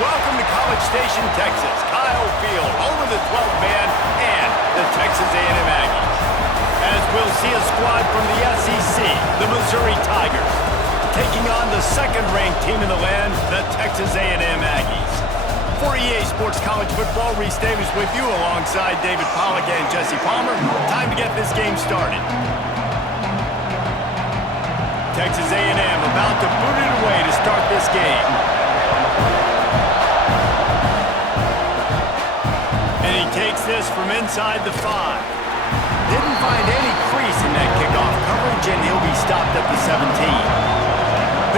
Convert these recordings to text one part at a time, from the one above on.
Welcome to College Station, Texas. Kyle Field, home of the 12th man and the Texas A&M Aggies. As we'll see a squad from the SEC, the Missouri Tigers, taking on the second-ranked team in the land, the Texas A&M Aggies. For EA Sports College Football, Reese Davis with you alongside David Pollack and Jesse Palmer. Time to get this game started. Texas A&M about to boot it away to start this game. And he takes this from inside the 5. Didn't find any crease in that kickoff coverage, and he'll be stopped at the 17.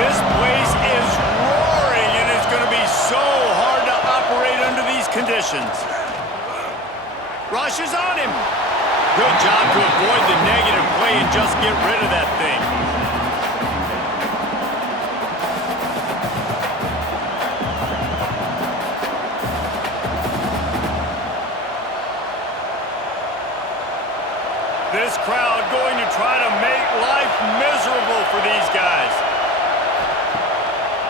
This place is roaring, and it's going to be so hard to operate under these conditions. Rushes on him. Good job to avoid the negative play and just get rid of that thing. This crowd going to try to make life miserable for these guys.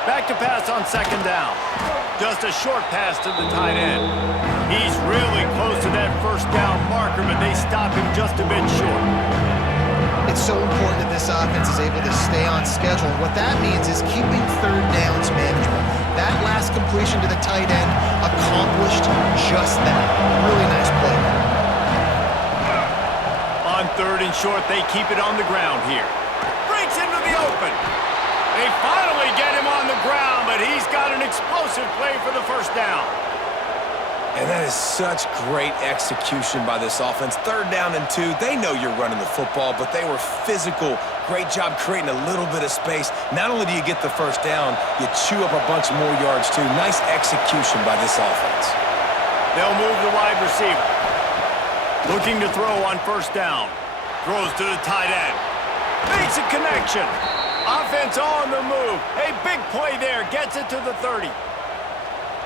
Back to pass on second down. Just a short pass to the tight end. He's really close to that first down marker, but they stop him just a bit short. It's so important that this offense is able to stay on schedule. What that means is keeping third downs manageable. That last completion to the tight end accomplished just that. Really nice play. On third and short, they keep it on the ground here. Breaks into the open. They finally get him on the ground, but he's got an explosive play for the first down. And that is such great execution by this offense. Third down and 2. They know you're running the football, but they were physical. Great job creating a little bit of space. Not only do you get the first down, you chew up a bunch more yards too. Nice execution by this offense. They'll move the wide receiver. Looking to throw on first down. Throws to the tight end. Makes a connection. Offense on the move. A big play there. Gets it to the 30.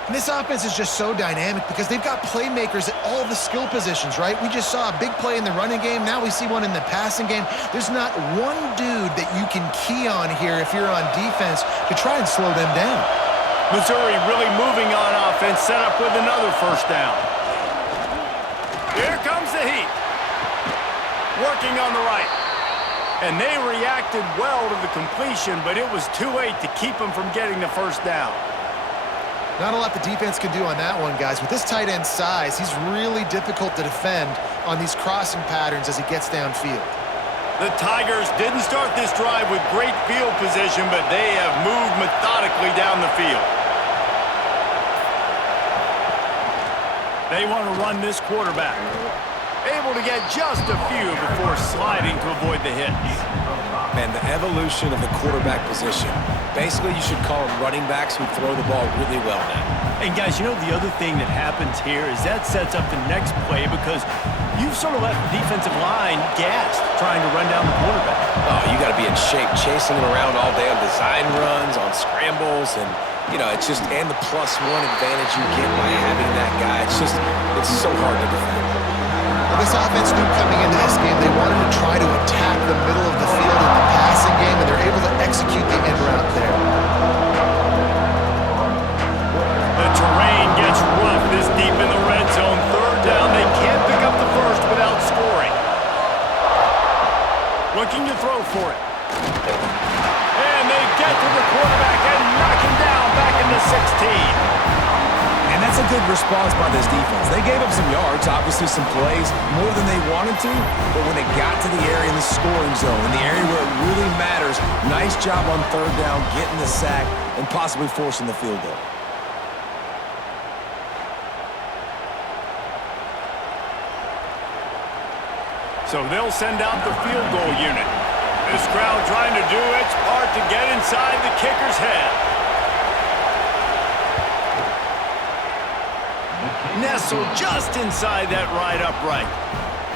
And this offense is just so dynamic because they've got playmakers at all the skill positions, right? We just saw a big play in the running game. Now we see one in the passing game. There's not one dude that you can key on here if you're on defense to try and slow them down. Missouri really moving on offense, set up with another first down. Here comes the heat. Working on the right. And they reacted well to the completion, but it was too late to keep them from getting the first down. Not a lot the defense can do on that one, guys. With this tight end size, he's really difficult to defend on these crossing patterns as he gets downfield. The Tigers didn't start this drive with great field position, but they have moved methodically down the field. They want to run this quarterback. Able to get just a few before sliding to avoid the hits. Man, the evolution of the quarterback position. Basically, you should call them running backs who throw the ball really well now. And guys, you know the other thing that happens here is that sets up the next play because you've sort of left the defensive line gassed trying to run down the quarterback. Oh, you got to be in shape, chasing him around all day on design runs, on scrambles, and you know, it's just, and the +1 advantage you get by having that guy. It's so hard to defend. Well, this offense knew coming into this game they wanted to try to attack the middle of the field in the passing game, and they're able to execute the end route there. The terrain gets rough this deep in the red zone. Third down, they can't pick up the first without scoring. Looking to throw for it. And they get to the quarterback and knock him down back into 16. And that's a good response by this defense. They gave up some yards, obviously some plays, more than they wanted to, but when they got to the area in the scoring zone, in the area where it really matters, nice job on third down, getting the sack, and possibly forcing the field goal. So they'll send out the field goal unit. This crowd trying to do its part to get inside the kicker's head. Nestled just inside that right upright.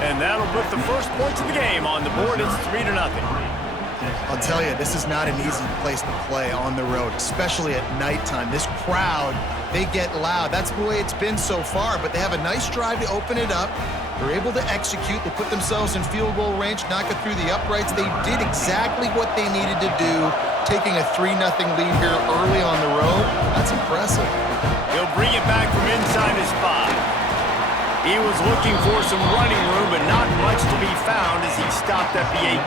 And that'll put the first points of the game on the board. It's 3-0. I'll tell you, this is not an easy place to play on the road, especially at nighttime. This crowd, they get loud. That's the way it's been so far, but they have a nice drive to open it up. They're able to execute. They put themselves in field goal range, knock it through the uprights. They did exactly what they needed to do taking a 3-0 lead here early on the road. That's impressive. He'll bring it back from inside his 5. He was looking for some running room, but not much to be found as he stopped at the 18.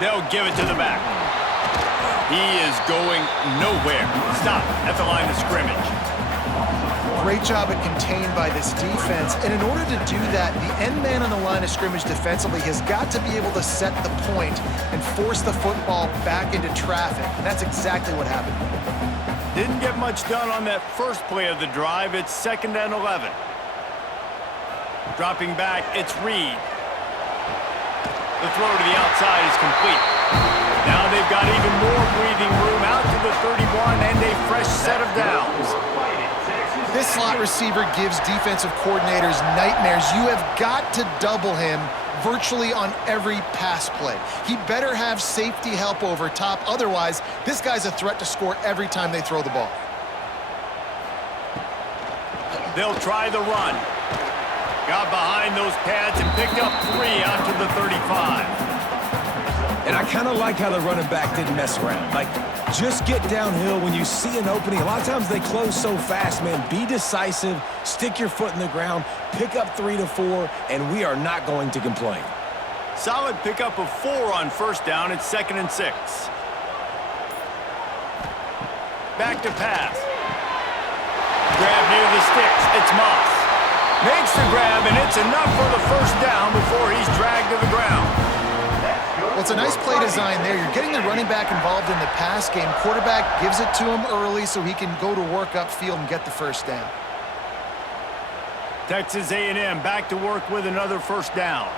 They'll give it to the back. He is going nowhere. Stop at the line of scrimmage. Great job at contained by this defense. And in order to do that, the end man on the line of scrimmage defensively has got to be able to set the point and force the football back into traffic. And that's exactly what happened. Didn't get much done on that first play of the drive. It's 2nd and 11. Dropping back, it's Reed. The throw to the outside is complete. Now they've got even more breathing room out to the 31 and a fresh set of downs. This slot receiver gives defensive coordinators nightmares. You have got to double him virtually on every pass play. He better have safety help over top. Otherwise, this guy's a threat to score every time they throw the ball. They'll try the run. Got behind those pads and picked up 3 out to the 35. And I kind of like how the running back didn't mess around. Like, just get downhill when you see an opening. A lot of times they close so fast, man. Be decisive, stick your foot in the ground, pick up 3 to 4, and we are not going to complain. Solid pickup of 4 on first down. It's 2nd and 6. Back to pass. Grab near the sticks. It's Moss. Makes the grab, and it's enough for the first down before he's dragged to the ground. Well, it's a nice play design there. You're getting the running back involved in the pass game. Quarterback gives it to him early so he can go to work upfield and get the first down. Texas A&M back to work with another first down.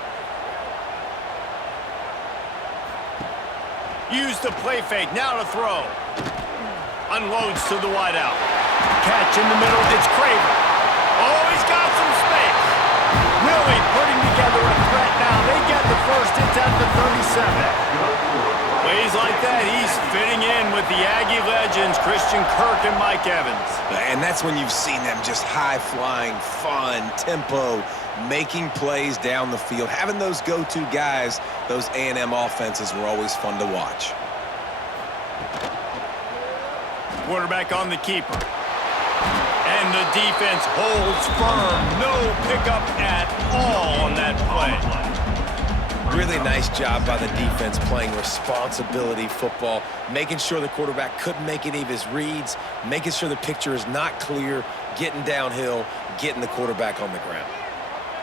Use the play fake. Now to throw. Unloads to the wideout. Catch in the middle. It's Craver. Oh, he's got some space. Really putting together a threat now. They get the first. It's at the 37. Plays like that, he's fitting in with the Aggie legends, Christian Kirk and Mike Evans. And that's when you've seen them just high-flying, fun, tempo, making plays down the field. Having those go-to guys, those A&M offenses were always fun to watch. Quarterback on the keeper. And the defense holds firm. No pickup at all on that play. Really nice job by the defense playing responsibility football, making sure the quarterback couldn't make any of his reads, making sure the picture is not clear, getting downhill, getting the quarterback on the ground.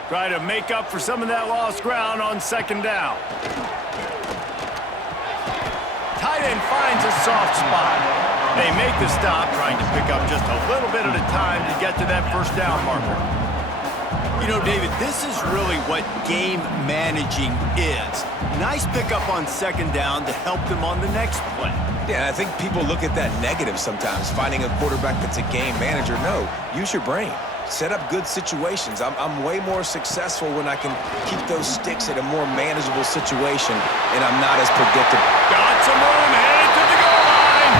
Try to make up for some of that lost ground on 2nd down. Tight end finds a soft spot. They make the stop, trying to pick up just a little bit at a time to get to that first down marker. You know, David, this is really what game managing is. Nice pickup on 2nd down to help them on the next play. Yeah, I think people look at that negative sometimes, finding a quarterback that's a game manager. No, use your brain. Set up good situations. I'm way more successful when I can keep those sticks at a more manageable situation, and I'm not as predictable. Got some room, headed to the goal line,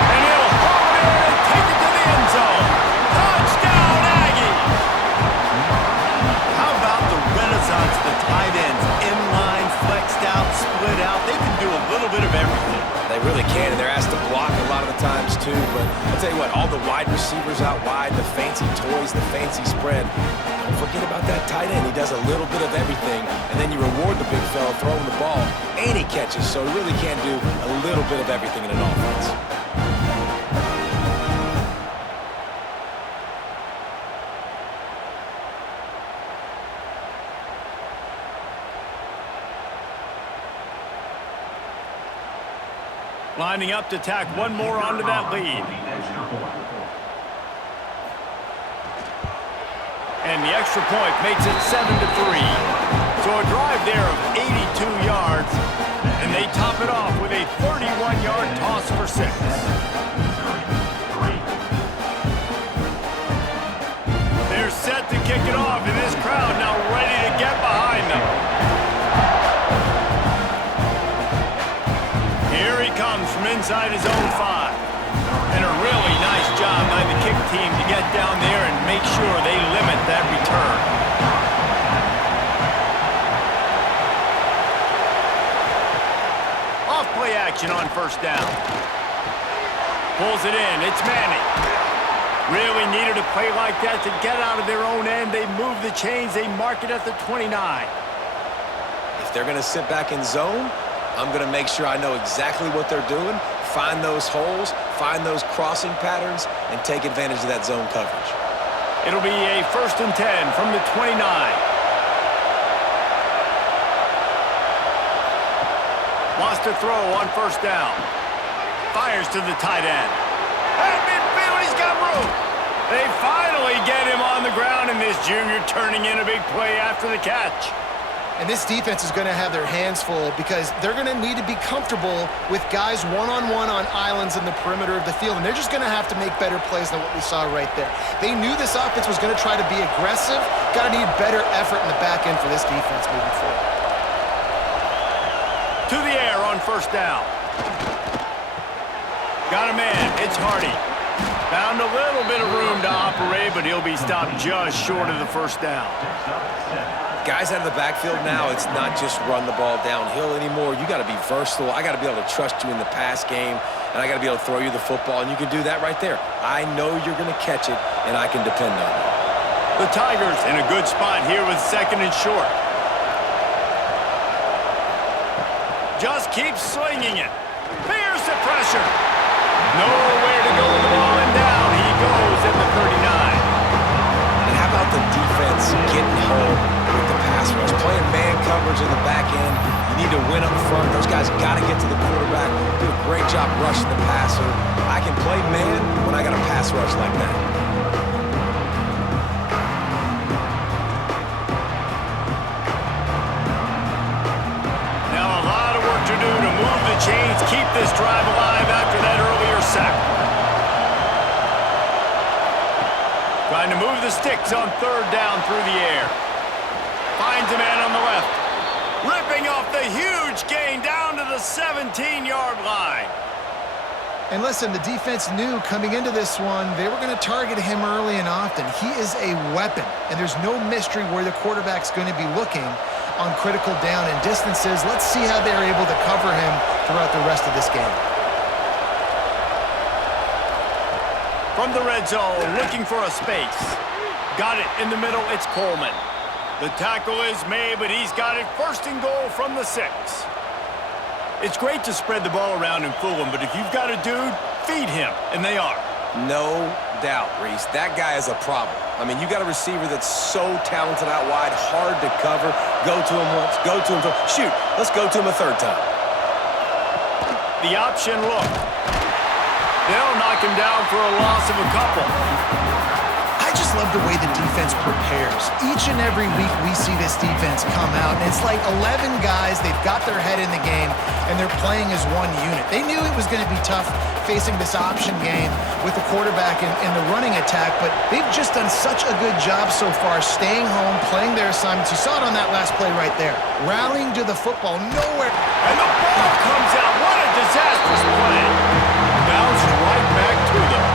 and he'll haul it in and take it to the end zone. Touchdown, Aggie! How about the renaissance of the tight ends? Inline, flexed out, split out. They can do a little bit of everything. They really can, and they're asked to block a lot of the times, too. But I'll tell you what, all the wide receivers out wide, the fancy toys, the fancy spread, don't forget about that tight end. He does a little bit of everything, and then you reward the big fella throwing the ball, and he catches. So he really can do a little bit of everything in an offense. Lining up to tack one more onto that lead. And the extra point makes it 7-3. So a drive there of 82 yards, and they top it off with a 31-yard toss for 6. They're set to kick it off, and this crowd now ready to get behind them. Here he comes from inside his own 5. And a really nice job by the kick team to get down there and make sure they limit that return. action on first down. Pulls it in. It's Manning. Really needed a play like that to get out of their own end. They move the chains. They mark it at the 29. If they're going to sit back in zone, I'm going to make sure I know exactly what they're doing, find those holes, find those crossing patterns, and take advantage of that zone coverage. It'll be a 1st and 10 from the 29. Wants to throw on first down. Fires to the tight end. At midfield, he's got room. They finally get him on the ground, and this junior turning in a big play after the catch. And this defense is going to have their hands full because they're going to need to be comfortable with guys one-on-one on islands in the perimeter of the field, and they're just going to have to make better plays than what we saw right there. They knew this offense was going to try to be aggressive. Got to need better effort in the back end for this defense moving forward. To the air on first down. Got a man. It's Hardy. Found a little bit of room to operate, but he'll be stopped just short of the first down. Guys out of the backfield now, it's not just run the ball downhill anymore. You got to be versatile. I got to be able to trust you in the pass game, and I got to be able to throw you the football, and you can do that right there. I know you're going to catch it, and I can depend on it. The Tigers in a good spot here with 2nd and short. Just keep slinging it. Fears the pressure. Nowhere to go with the ball, and down he goes at the 39. And how about the defense getting home with the pass rush? Playing man coverage in the back end. You need to win up front. Those guys got to get to the quarterback. Do a great job rushing the passer. I can play man when I got a pass rush like that. Now a lot of work to do to move the chains, keep this drive alive after that earlier sack. Trying to move the sticks on 3rd down through the air. Finds a man on the left. Ripping off the huge gain down to the 17-yard line. And listen, the defense knew coming into this one, they were going to target him early and often. He is a weapon, and there's no mystery where the quarterback's going to be looking on critical down and distances. Let's see how they're able to cover him throughout the rest of this game. From the red zone, looking for a space. Got it in the middle, it's Coleman. The tackle is made, but he's got it 1st and goal from the 6. It's great to spread the ball around and fool him, but if you've got a dude, feed him, and they are. No doubt, Reese. That guy is a problem. I mean, you got a receiver that's so talented out wide, hard to cover. Go to him once, go to him twice. Shoot, let's go to him a 3rd time. The option look. They'll knock him down for a loss of a couple. I just love the way the defense prepares. Each and every week we see this defense come out, and it's like 11 guys, they've got their head in the game, and they're playing as one unit. They knew it was going to be tough facing this option game with the quarterback in the running attack, but they've just done such a good job so far staying home, playing their assignments. You saw it on that last play right there. Rallying to the football, nowhere. And the ball comes out. What a disastrous play. Bounced right back to them.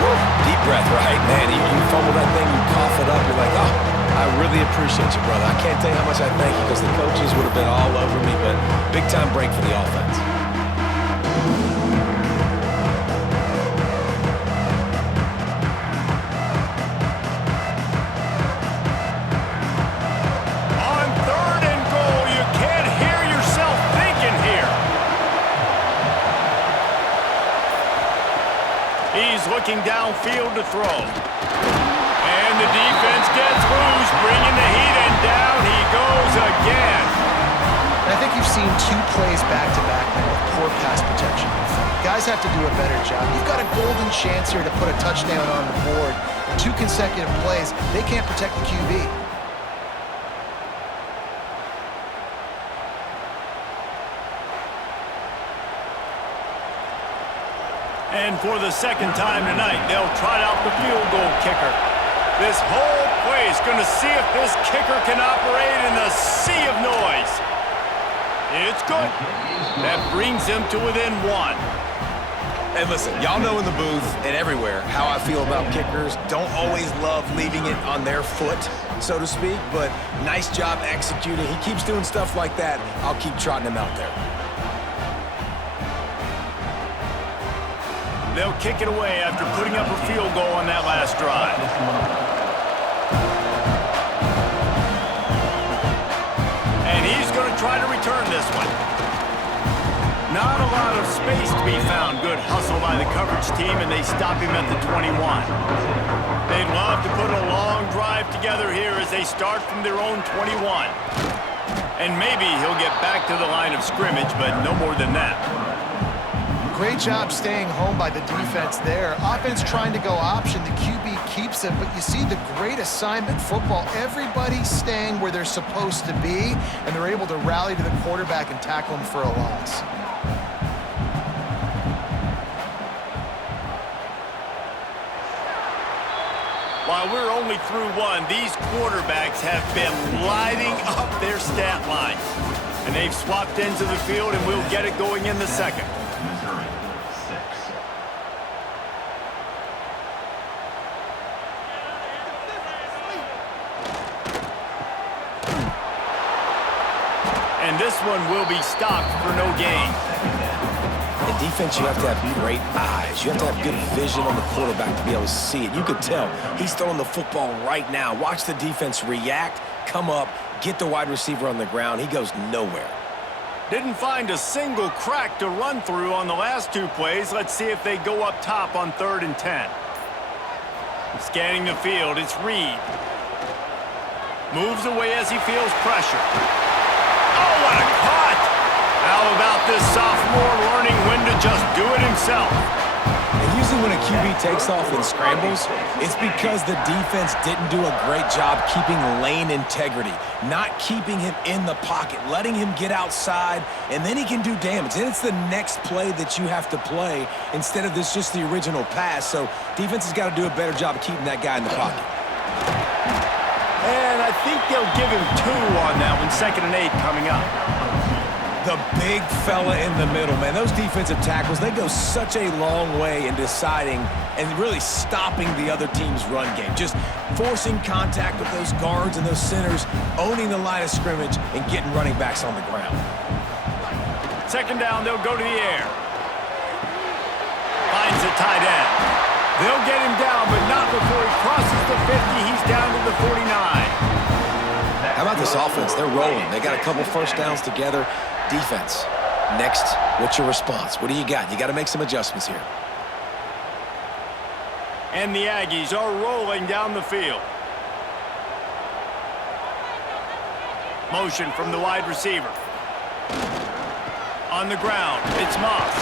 Woo. Deep breath, right, man? You fumble that thing, you cough it up, you're like, oh, I really appreciate you, brother. I can't tell you how much I thank you because the coaches would have been all over me, but big-time break for the offense. On 3rd and goal, you can't hear yourself thinking here. He's looking downfield to throw. And the defense gets loose, bringing the heat, and down he goes again. And I think you've seen 2 plays back-to-back now with poor pass protection. Guys have to do a better job. You've got a golden chance here to put a touchdown on the board. 2 consecutive plays, they can't protect the QB. And for the 2nd time tonight, they'll trot out the field goal kicker. This whole place going to see if this kicker can operate in the sea of noise. It's good. That brings them to within 1. And listen, y'all know in the booth and everywhere how I feel about kickers. Don't always love leaving it on their foot, so to speak, but nice job executing. He keeps doing stuff like that. I'll keep trotting him out there. They'll kick it away after putting up a field goal on that last drive. And he's going to try to return this one. Not a lot of space to be found. Good hustle by the coverage team, and they stop him at the 21. They'd love to put a long drive together here as they start from their own 21. And maybe he'll get back to the line of scrimmage, but no more than that. Great job staying home by the defense there. Offense trying to go option. The QB keeps it, but you see the great assignment football. Everybody's staying where they're supposed to be, and they're able to rally to the quarterback and tackle him for a loss. While we're only through one, these quarterbacks have been lighting up their stat line. And they've swapped ends of the field, and we'll get it going in the second. And this one will be stopped for no gain. In defense, you have to have great eyes. You have to have good vision on the quarterback to be able to see it. You could tell he's throwing the football right now. Watch the defense react, come up, get the wide receiver on the ground. He goes nowhere. Didn't find a single crack to run through on the last two plays. Let's see if they go up top on 3rd and 10. Scanning the field, it's Reed. Moves away as he feels pressure. Oh, what a cut! How about this sophomore learning when to just do it himself? And usually when a QB takes off and scrambles, it's because the defense didn't do a great job keeping lane integrity, not keeping him in the pocket, letting him get outside, and then he can do damage. And it's the next play that you have to play instead of this just the original pass. So defense has got to do a better job of keeping that guy in the pocket. And I think they'll give him 2 on that one, 2nd and 8 coming up. The big fella in the middle, man. Those defensive tackles, they go such a long way in deciding and really stopping the other team's run game. Just forcing contact with those guards and those centers, owning the line of scrimmage, and getting running backs on the ground. 2nd down, they'll go to the air. Finds the tight end. They'll get him down, but not before he crosses the 50. He's down to the 49. How about this offense? They're rolling. They got a couple first downs together. Defense. Next, what's your response? What do you got? You got to make some adjustments here. And the Aggies are rolling down the field. Motion from the wide receiver. On the ground, it's Moss.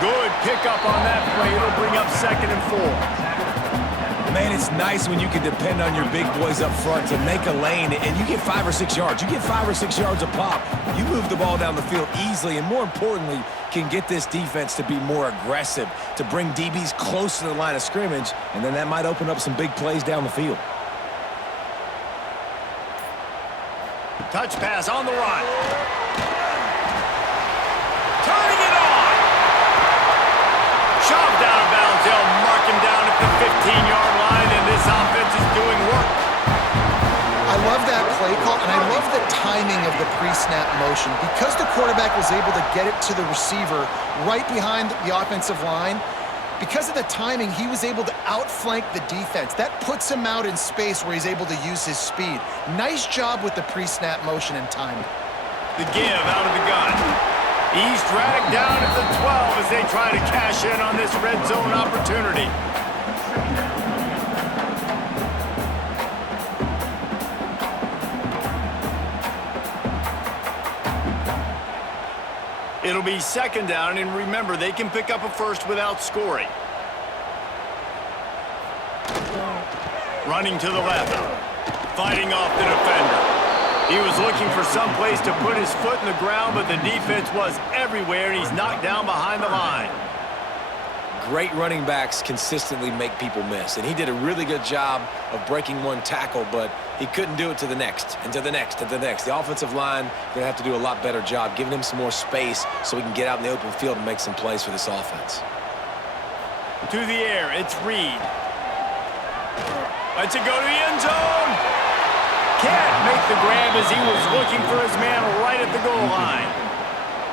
Good pickup on that play. It'll bring up 2nd and 4. Man, it's nice when you can depend on your big boys up front to make a lane, and you get 5 or 6 yards. You get 5 or 6 yards a pop. You move the ball down the field easily, and more importantly, can get this defense to be more aggressive, to bring DBs close to the line of scrimmage, and then that might open up some big plays down the field. Touch pass on the run. Turning it on. Shoved out of bounds. They'll mark him down at the 15-yard line, and this offense is doing work. I love that play call, and I love the timing of the pre-snap motion. Because the quarterback was able to get it to the receiver right behind the offensive line, because of the timing, he was able to outflank the defense. That puts him out in space where he's able to use his speed. Nice job with the pre-snap motion and timing. The give out of the gun. He's dragged down at the 12 as they try to cash in on this red zone opportunity. It'll be 2nd down, and remember, they can pick up a first without scoring. Running to the left, fighting off the defender. He was looking for some place to put his foot in the ground, but the defense was everywhere, and he's knocked down behind the line. Great running backs consistently make people miss, and he did a really good job of breaking one tackle, but he couldn't do it to the next, and to the next, and to the next. The offensive line going to have to do a lot better job, giving him some more space so he can get out in the open field and make some plays for this offense. To the air, it's Reed. Lets it go to the end zone. Can't make the grab as he was looking for his man right at the goal line.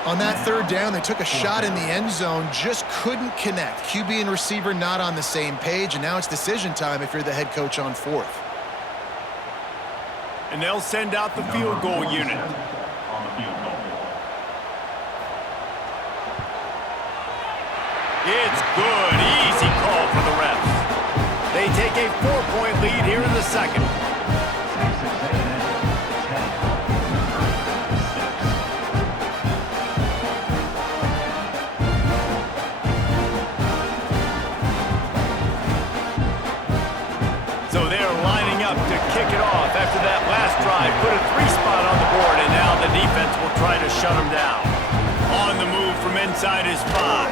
On that third down, they took a shot in the end zone, just couldn't connect. QB and receiver not on the same page, and now it's decision time if you're the head coach on fourth. And they'll send out the field goal unit. It's good. Easy call for the refs. They take a 4-point lead here in the second. So they're lining up to kick it off after that last drive. Put a 3-spot on the board, and now the defense will try to shut them down. On the move from inside his 5.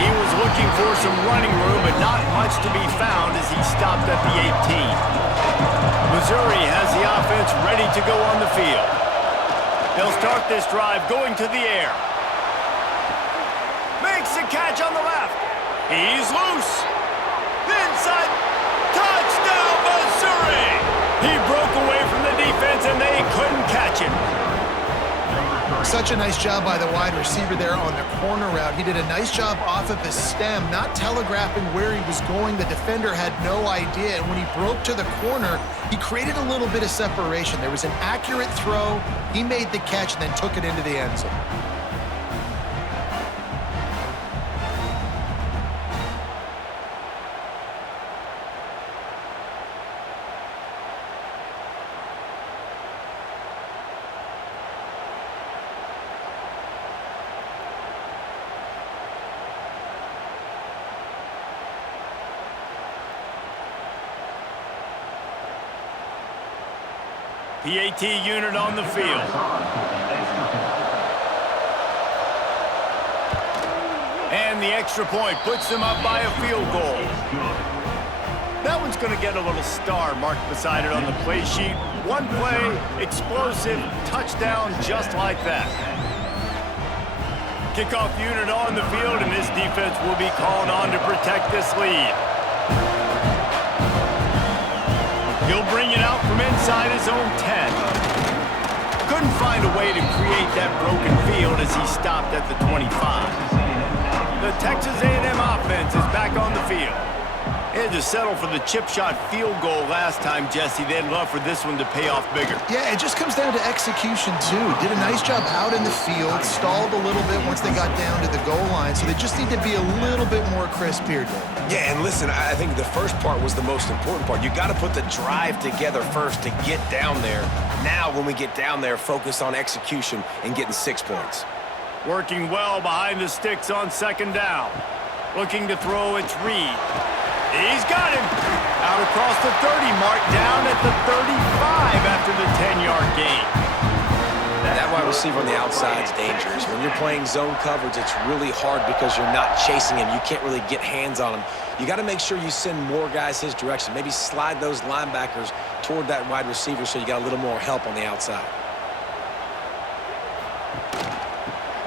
He was looking for some running room, but not much to be found as he stopped at the 18. Missouri has the offense ready to go on the field. They'll start this drive going to the air. Makes the catch on the left. He's loose. Inside. Touchdown, Missouri! He broke away from the defense, and they couldn't catch him. Such a nice job by the wide receiver there on the corner route. He did a nice job off of his stem, not telegraphing where he was going. The defender had no idea, and when he broke to the corner, he created a little bit of separation. There was an accurate throw. He made the catch and then took it into the end zone. PAT unit on the field. And the extra point puts them up by a field goal. That one's going to get a little star marked beside it on the play sheet. One play, explosive, touchdown just like that. Kickoff unit on the field, and this defense will be called on to protect this lead. He'll bring it out from inside his own 10. Couldn't find a way to create that broken field as he stopped at the 25. The Texas A&M offense is back on the field. They had to settle for the chip shot field goal last time, Jesse. They'd love for this one to pay off bigger. Yeah, it just comes down to execution, too. Did a nice job out in the field, stalled a little bit once they got down to the goal line, so they just need to be a little bit more crisp here, Dave. Yeah, and listen, I think the first part was the most important part. You got to put the drive together first to get down there. Now, when we get down there, focus on execution and getting 6 points. Working well behind the sticks on second down. Looking to throw, it's Reed. He's got him. Out across the 30 mark, down at the 35 after the 10-yard gain. That wide receiver on the outside is dangerous. When you're playing zone coverage, it's really hard because you're not chasing him. You can't really get hands on him. You got to make sure you send more guys his direction. Maybe slide those linebackers toward that wide receiver so you got a little more help on the outside.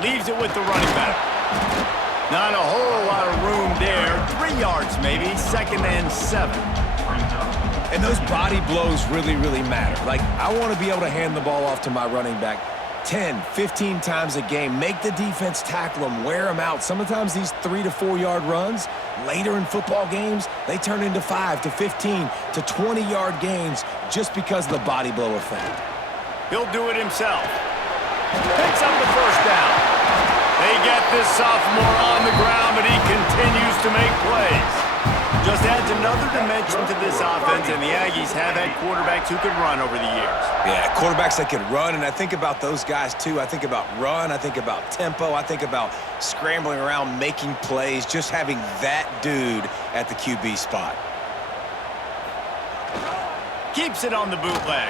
Leaves it with the running back. Not a whole lot of room there. 3 yards maybe, 2nd and 7. And those body blows really, really matter. Like, I want to be able to hand the ball off to my running back 10, 15 times a game. Make the defense tackle them, wear them out. Sometimes these 3 to 4 yard runs, later in football games, they turn into 5 to 15 to 20-yard gains just because of the body blow effect. He'll do it himself. Picks up the first down. They get this sophomore on the ground, but he continues to make plays. Just adds another dimension to this offense, and the Aggies have had quarterbacks who could run over the years. Yeah, quarterbacks that can run, and I think about those guys too. I think about run, I think about tempo, I think about scrambling around, making plays, just having that dude at the QB spot. Keeps it on the bootleg.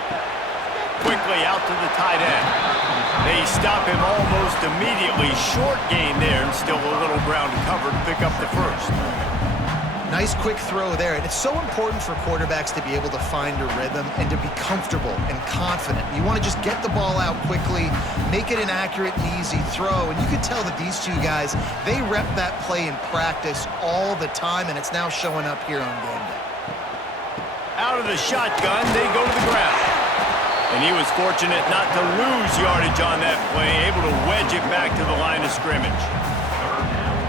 Quickly out to the tight end. They stop him almost immediately. Short gain there, and still a little ground to cover to pick up the first. Nice quick throw there, and it's so important for quarterbacks to be able to find a rhythm and to be comfortable and confident. You want to just get the ball out quickly, make it an accurate and easy throw, and you can tell that these two guys, they rep that play in practice all the time, and it's now showing up here on game day. Out of the shotgun, they go to the ground. And he was fortunate not to lose yardage on that play, able to wedge it back to the line of scrimmage.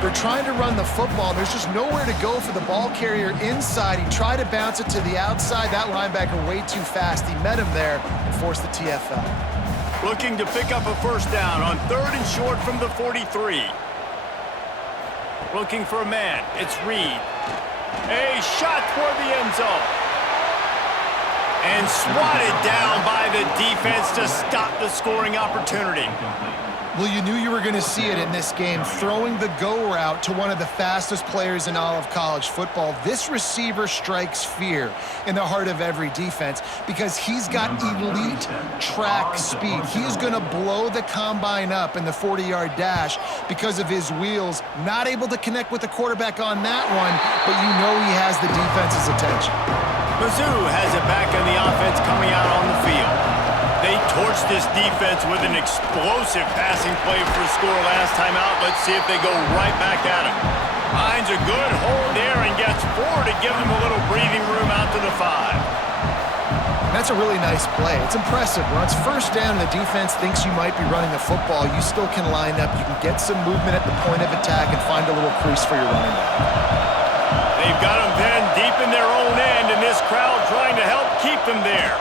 They're trying to run the football. There's just nowhere to go for the ball carrier inside. He tried to bounce it to the outside. That linebacker way too fast. He met him there and forced the TFL. Looking to pick up a first down on 3rd and short from the 43. Looking for a man. It's Reed. A shot toward the end zone. And swatted down by the defense to stop the scoring opportunity. Well, you knew you were going to see it in this game, throwing the go route to one of the fastest players in all of college football. This receiver strikes fear in the heart of every defense because he's got elite track speed. He is going to blow the combine up in the 40-yard dash because of his wheels. Not able to connect with the quarterback on that one, but you know he has the defense's attention. Mizzou has it back on the offense coming out on the field. They torched this defense with an explosive passing play for a score last time out. Let's see if they go right back at him. Finds a good hold there and gets 4 to give them a little breathing room out to the 5. That's a really nice play. It's impressive. When it's first down and the defense thinks you might be running the football, you still can line up. You can get some movement at the point of attack and find a little crease for your running back. They've got them pinned deep in their own end, and this crowd trying to help keep them there.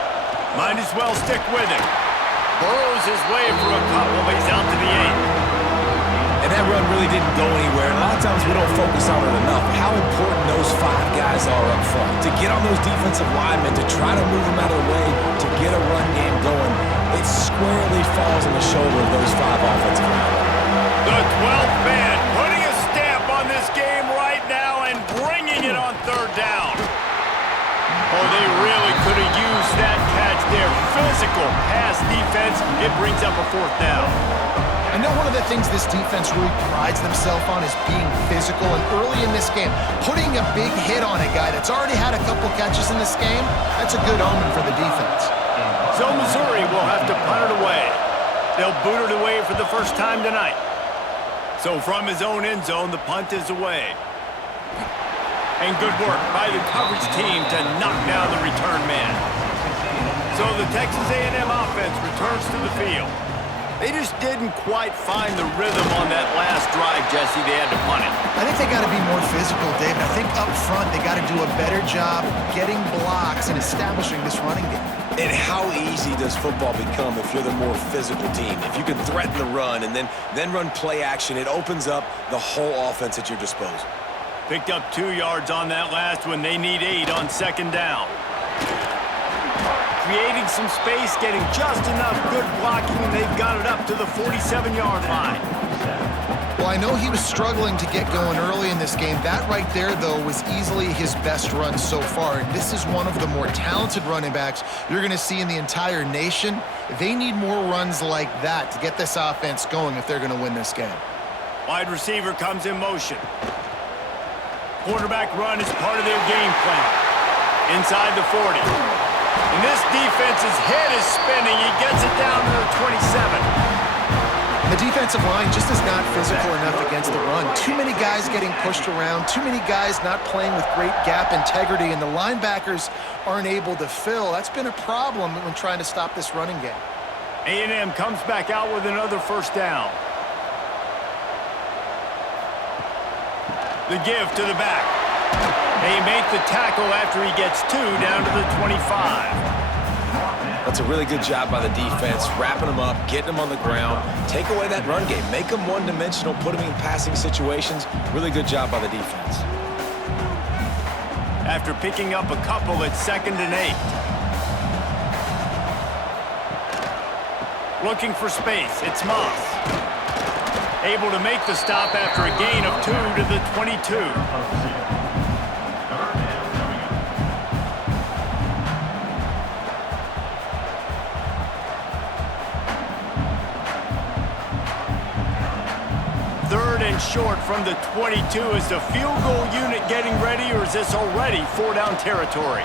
Might as well stick with him. Burrows his way for a couple. He's out to the 8. And that run really didn't go anywhere. And a lot of times we don't focus on it enough. How important those 5 guys are up front. To get on those defensive linemen, to try to move them out of the way, to get a run game going, it squarely falls on the shoulder of those 5 offensive linemen. The 12th man putting a stamp on this game right now and bringing it on 3rd down. Oh, they really could have used that catch there. Physical pass defense. It brings up a 4th down. I know one of the things this defense really prides themselves on is being physical, and early in this game, putting a big hit on a guy that's already had a couple catches in this game, that's a good omen for the defense. So Missouri will have to punt it away. They'll boot it away for the first time tonight. So from his own end zone, the punt is away. And good work by the coverage team to knock down the return man. So the Texas A&M offense returns to the field. They just didn't quite find the rhythm on that last drive, Jesse. They had to punt it. I think they got to be more physical, David. I think up front they got to do a better job getting blocks and establishing this running game. And how easy does football become if you're the more physical team? If you can threaten the run and then run play action, it opens up the whole offense at your disposal. Picked up 2 yards on that last one. They need 8 on 2nd down. Creating some space, getting just enough good blocking, and they've got it up to the 47-yard line. Well, I know he was struggling to get going early in this game. That right there, though, was easily his best run so far. And this is one of the more talented running backs you're going to see in the entire nation. They need more runs like that to get this offense going if they're going to win this game. Wide receiver comes in motion. Quarterback run is part of their game plan. Inside the 40. And this defense's head is spinning. He gets it down to the 27. The defensive line just is not physical enough against the run. Too many guys getting pushed around. Too many guys not playing with great gap integrity. And the linebackers aren't able to fill. That's been a problem when trying to stop this running game. A&M comes back out with another first down. The give to the back. They make the tackle after he gets 2 down to the 25. That's a really good job by the defense, wrapping them up, getting them on the ground, take away that run game, make them one-dimensional, put them in passing situations. Really good job by the defense. After picking up a couple at 2nd and 8. Looking for space, it's Moss. Able to make the stop after a gain of 2 to the 22. Short from the 22. Is the field goal unit getting ready, or is this already 4-down territory?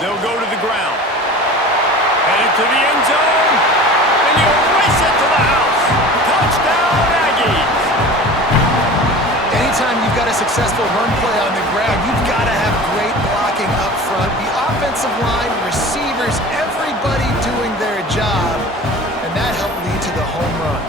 They'll go to the ground. Headed to the end zone, and he'll race it to the house. Touchdown, Aggies! Anytime you've got a successful run play on the ground, you've got to have great blocking up front. The offensive line, receivers, everybody everybody doing their job, and that helped lead to the home run.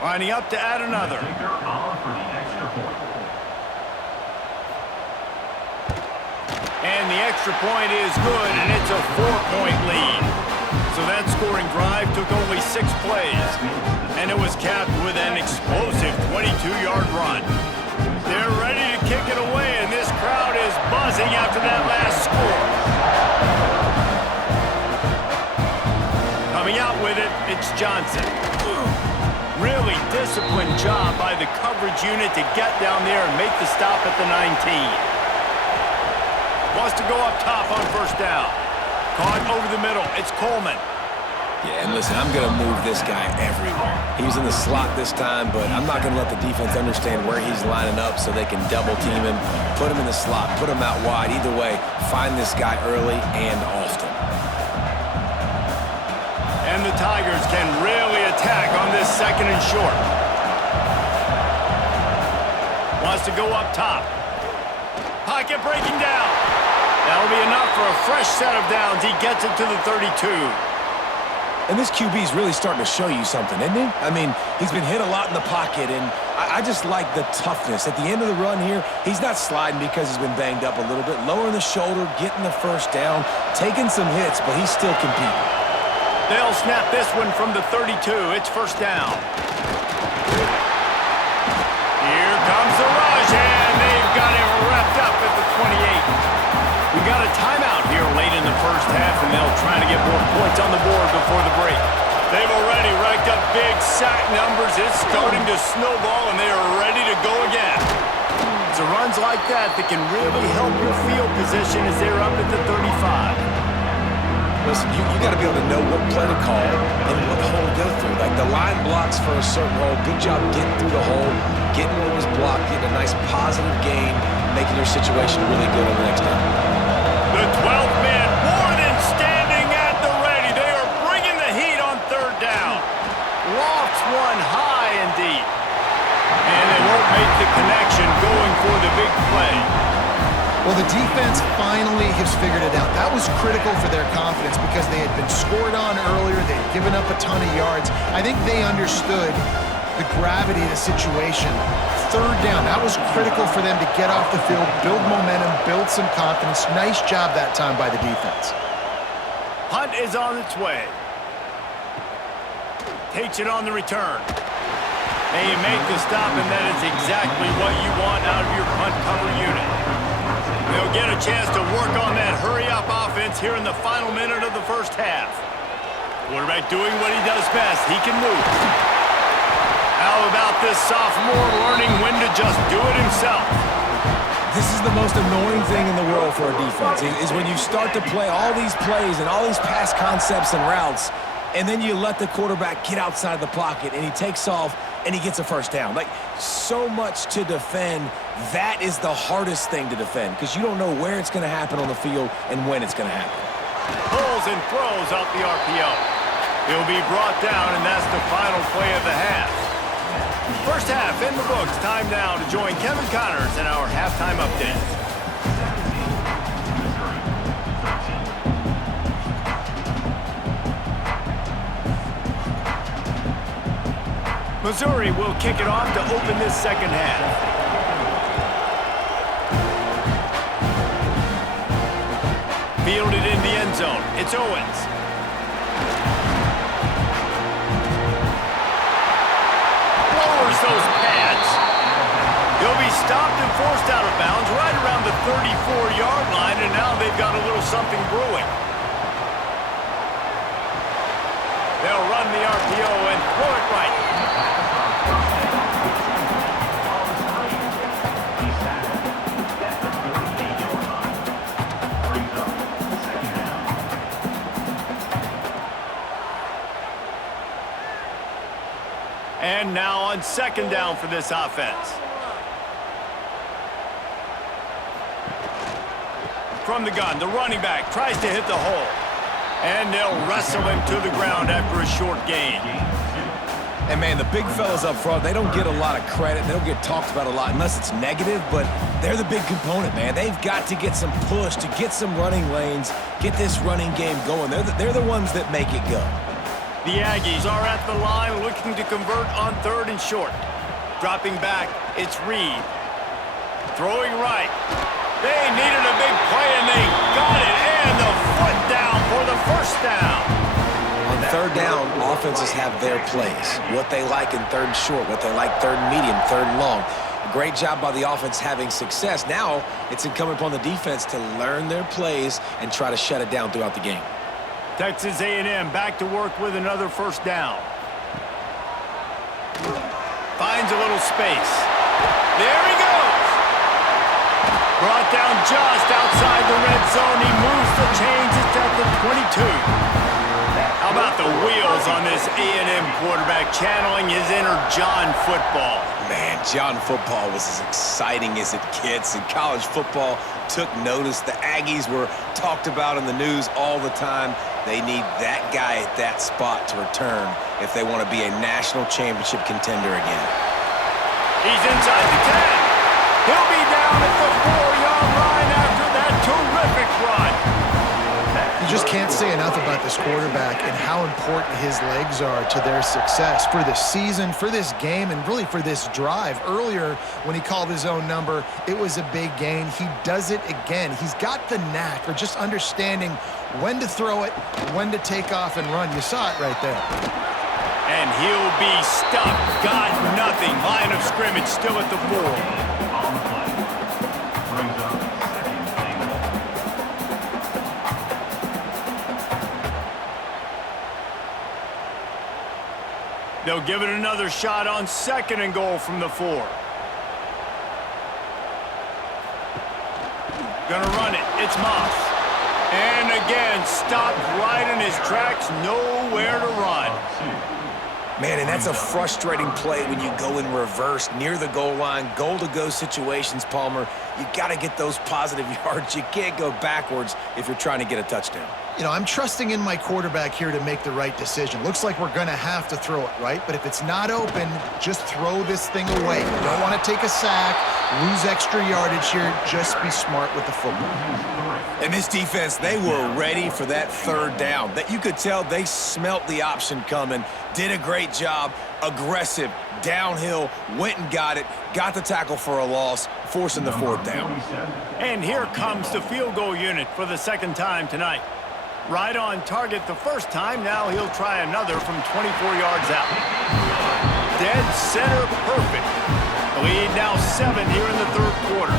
Lining up to add another. And the extra point is good, and it's a 4-point lead. So that scoring drive took only 6 plays, and it was capped with an explosive 22-yard run. They're ready to kick it away, and this crowd is buzzing after that last score. Coming out with it, it's Johnson. Really disciplined job by the coverage unit to get down there and make the stop at the 19. Wants to go up top on first down. Caught over the middle. It's Coleman. Yeah, and listen, I'm going to move this guy everywhere. He was in the slot this time, but I'm not going to let the defense understand where he's lining up so they can double team him, put him in the slot, put him out wide. Either way, find this guy early and often. And the Tigers can really attack on this second and short. Wants to go up top. Pocket breaking down. That'll be enough for a fresh set of downs. He gets it to the 32. And this QB's really starting to show you something, isn't he? I mean, he's been hit a lot in the pocket, and I just like the toughness. At the end of the run here, he's not sliding because he's been banged up a little bit. Lowering the shoulder, getting the first down, taking some hits, but he's still competing. They'll snap this one from the 32. It's first down. Here comes the rush, and they've got him wrapped up at the 28. We got a timeout here late in the first half, and they'll try to get more points on the board before the break. They've already racked up big sack numbers. It's starting to snowball, and they are ready to go again. It's runs like that that can really help your field position as they're up at the 35. Listen, you got to be able to know what play to call and what hole to go through. Like the line blocks for a certain hole. Good job getting through the hole, getting what was blocked, getting a nice positive gain, making your situation really good on the next down. The 12th man more than standing at the ready. They are bringing the heat on third down. Lofts one high and deep. And they won't make the connection going for the big play. Well, the defense finally has figured it out. That was critical for their confidence because they had been scored on earlier. They had given up a ton of yards. I think they understood the gravity of the situation. Third down, that was critical for them to get off the field, build momentum, build some confidence. Nice job that time by the defense. Hunt is on its way. Takes it on the return. And you make the stop, and that is exactly what you want out of your punt cover unit. They'll get a chance to work on that hurry-up offense here in the final minute of the first half. Quarterback doing what he does best. He can move. How about this sophomore learning when to just do it himself? This is the most annoying thing in the world for a defense, is when you start to play all these plays and all these pass concepts and routes, and then you let the quarterback get outside the pocket, and he takes off, and he gets a first down. Like, so much to defend. That is the hardest thing to defend because you don't know where it's going to happen on the field and when it's going to happen. Pulls and throws out the RPO. He'll be brought down, and that's the final play of the half. First half in the books. Time now to join Kevin Connors in our halftime update. Missouri will kick it off to open this second half. Fielded in the end zone. It's Owens. Lowers those pads. He'll be stopped and forced out of bounds right around the 34-yard line, and now they've got a little something brewing. They'll run the RPO and throw it right. And now on second down for this offense. from the gun. The running back tries to hit the hole. And they'll wrestle him to the ground after a short gain. And, man, the big fellas up front, they don't get a lot of credit. They don't get talked about a lot unless it's negative, but they're the big component, man. They've got to get some push, to get some running lanes, get this running game going. They're the ones that make it go. The Aggies are at the line looking to convert on 3rd and short. Dropping back, it's Reed. Throwing right. They needed a big play, and they got it. And the foot down for the first down. On 3rd down, offenses have their plays. What they like in 3rd and short, what they like 3rd and medium, 3rd and long. Great job by the offense having success. Now it's incumbent upon the defense to learn their plays and try to shut it down throughout the game. Texas A&M back to work with another first down. Finds a little space. There he goes. Brought down just outside the red zone. He moves the chains. It's at the 22. How about the wheels on this A&M quarterback channeling his inner John football? Man, John football was as exciting as it gets, and college football took notice. The Aggies were talked about in the news all the time. They need that guy at that spot to return if they want to be a national championship contender again. He's inside the 10. He'll be down at the 4-yard line after that terrific run. You just can't say enough about this quarterback and how important his legs are to their success for this season, for this game, and really for this drive. Earlier, when he called his own number, it was a big gain. He does it again. He's got the knack for just understanding when to throw it, when to take off and run. You saw it right there. And he'll be stuck. Got nothing. Line of scrimmage still at the 4. They'll give it another shot on 2nd and goal from the 4. Gonna run it. It's Moss. And again, stopped right in his tracks. Nowhere to run. Man, and that's a frustrating play when you go in reverse near the goal line, goal-to-go situations, Palmer. You got to get those positive yards. You can't go backwards if you're trying to get a touchdown. You know, I'm trusting in my quarterback here to make the right decision. Looks like we're going to have to throw it, right? But if it's not open, just throw this thing away. You don't want to take a sack, lose extra yardage here. Just be smart with the football. And this defense, they were ready for that 3rd down. That you could tell they smelt the option coming, did a great job, aggressive, downhill, went and got it, got the tackle for a loss, forcing the 4th down. And here comes the field goal unit for the 2nd time tonight. Right on target the first time. Now he'll try another from 24 yards out. Dead center perfect. The lead now 7 here in the 3rd quarter.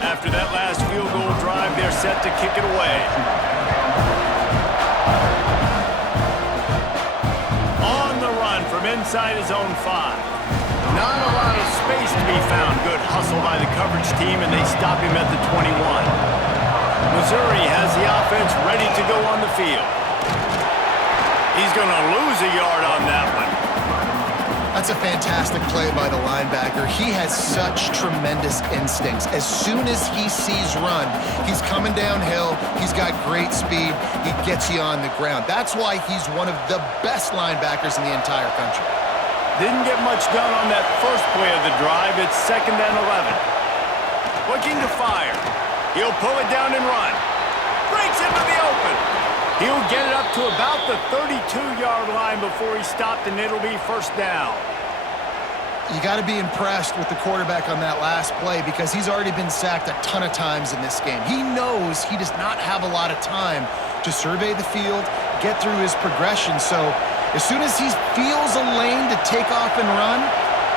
After that last field goal drive, they're set to kick it away. Inside his own 5. Not a lot of space to be found. Good hustle by the coverage team, and they stop him at the 21. Missouri has the offense ready to go on the field. He's going to lose a yard on that one. That's a fantastic play by the linebacker. He has such tremendous instincts. As soon as he sees run, he's coming downhill. He's got great speed. He gets you on the ground. That's why he's one of the best linebackers in the entire country. Didn't get much done on that first play of the drive. It's 2nd and 11. Looking to fire. He'll pull it down and run. Breaks into the open. He'll get it up to about the 32-yard line before he stopped, and it'll be 1st down. You got to be impressed with the quarterback on that last play because he's already been sacked a ton of times in this game. He knows he does not have a lot of time to survey the field, get through his progression. So as soon as he feels a lane to take off and run,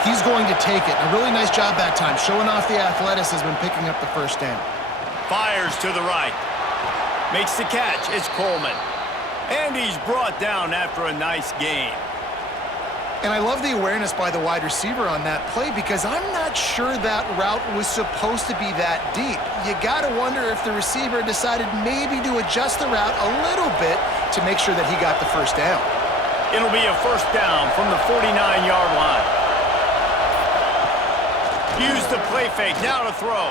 he's going to take it. A really nice job that time, showing off the athleticism and picking up the 1st down. Fires to the right. Makes the catch. It's Coleman. And he's brought down after a nice gain. And I love the awareness by the wide receiver on that play because I'm not sure that route was supposed to be that deep. You got to wonder if the receiver decided maybe to adjust the route a little bit to make sure that he got the first down. It'll be a first down from the 49-yard line. Use the play fake, now to throw.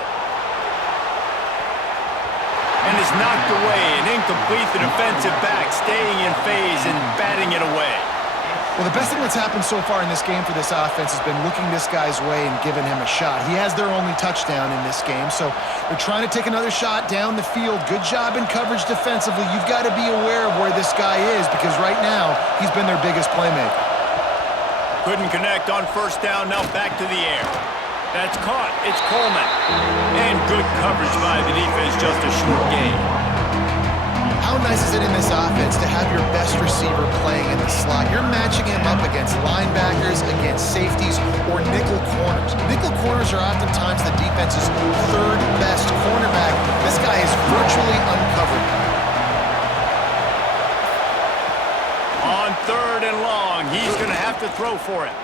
And is knocked away and incomplete. The defensive back staying in phase and batting it away. Well, the best thing that's happened so far in this game for this offense has been looking this guy's way and giving him a shot. He has their only touchdown in this game, so they're trying to take another shot down the field. Good job in coverage defensively. You've got to be aware of where this guy is because right now he's been their biggest playmaker. Couldn't connect on first down, now back to the air. That's caught. It's Coleman. And good coverage by the defense, just a short gain. How nice is it in this offense to have your best receiver playing in the slot? You're matching him up against linebackers, against safeties, or nickel corners. Nickel corners are oftentimes the defense's third best cornerback. This guy is virtually uncovered. On third and long, he's going to have to throw for it.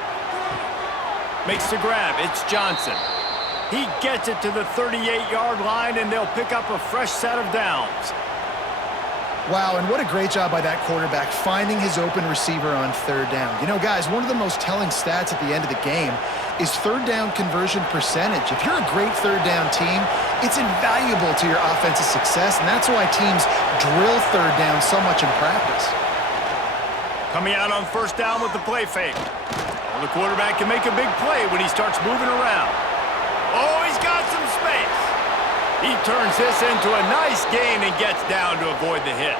Makes the grab. It's Johnson. He gets it to the 38-yard line, and they'll pick up a fresh set of downs. Wow, and what a great job by that quarterback finding his open receiver on third down. You know, guys, one of the most telling stats at the end of the game is third down conversion percentage. If you're a great third down team, it's invaluable to your offensive success, and that's why teams drill third down so much in practice. Coming out on first down with the play fake. Well, the quarterback can make a big play when he starts moving around. Oh, he's got some space. He turns this into a nice gain and gets down to avoid the hit.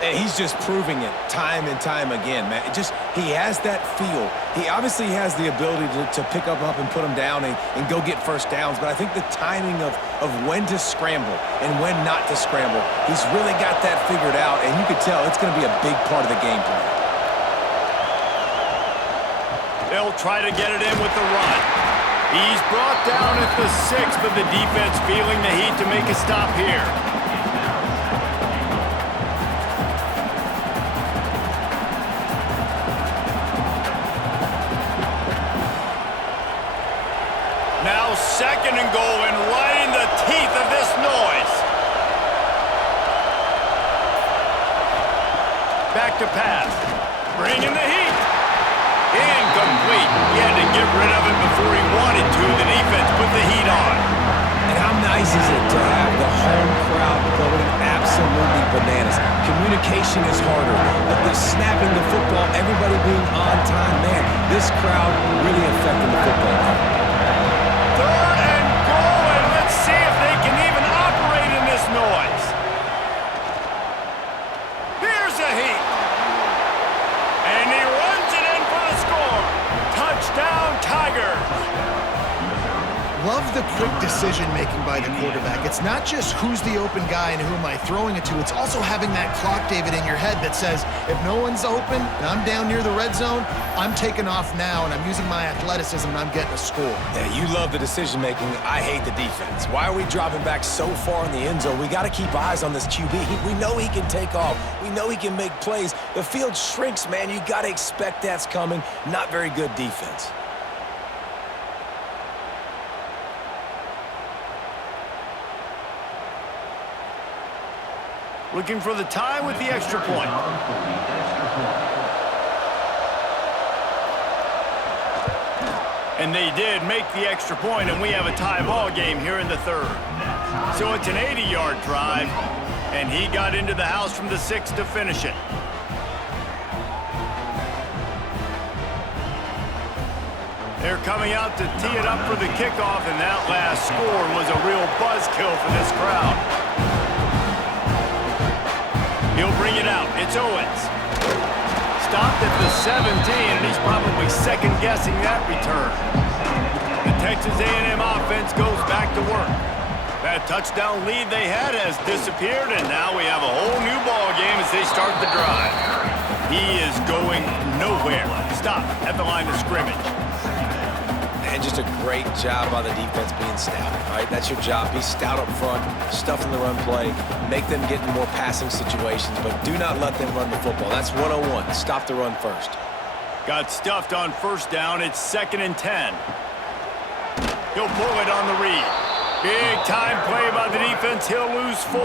And he's just proving it time and time again, man. He has that feel. He obviously has the ability to pick up and put him down and go get first downs, but I think the timing of when to scramble and when not to scramble, he's really got that figured out, and you can tell it's going to be a big part of the game plan. They'll try to get it in with the run. He's brought down at the 6, but the defense feeling the heat to make a stop here. Now second and goal, and right in the teeth of this noise. Back to pass. Bringing the heat. Incomplete. He had to get rid of it before he wanted to. The defense put the heat on. And how nice is it to have the home crowd going absolutely bananas? Communication is harder. But the snapping the football, everybody being on time, man, this crowd really affecting the football game. Third and goal, and let's see if they can even operate in this noise. Here's the heat. And he runs it in for the score. Touchdown, Tigers. Love the quick decision-making by the quarterback. It's not just who's the open guy and who am I throwing it to. It's also having that clock, David, in your head that says, if no one's open and I'm down near the red zone, I'm taking off now and I'm using my athleticism and I'm getting a score. Yeah, you love the decision-making. I hate the defense. Why are we dropping back so far in the end zone? We got to keep eyes on this QB. We know he can take off. We know he can make plays. The field shrinks, man. You got to expect that's coming. Not very good defense. Looking for the tie with the extra point. And they did make the extra point, and we have a tie ball game here in the third. So it's an 80-yard drive, and he got into the house from the 6 to finish it. They're coming out to tee it up for the kickoff, and that last score was a real buzzkill for this crowd. He'll bring it out. It's Owens. Stopped at the 17, and he's probably second-guessing that return. The Texas A&M offense goes back to work. That touchdown lead they had has disappeared, and now we have a whole new ball game as they start the drive. He is going nowhere. Stop at the line of scrimmage. And just a great job by the defense being stout. All right, that's your job. Be stout up front, stuff in the run play, make them get in more passing situations, but do not let them run the football. That's 101. Stop the run first. Got stuffed on first down. It's 2nd and 10. He'll pull it on the read. Big time play by the defense. He'll lose 4.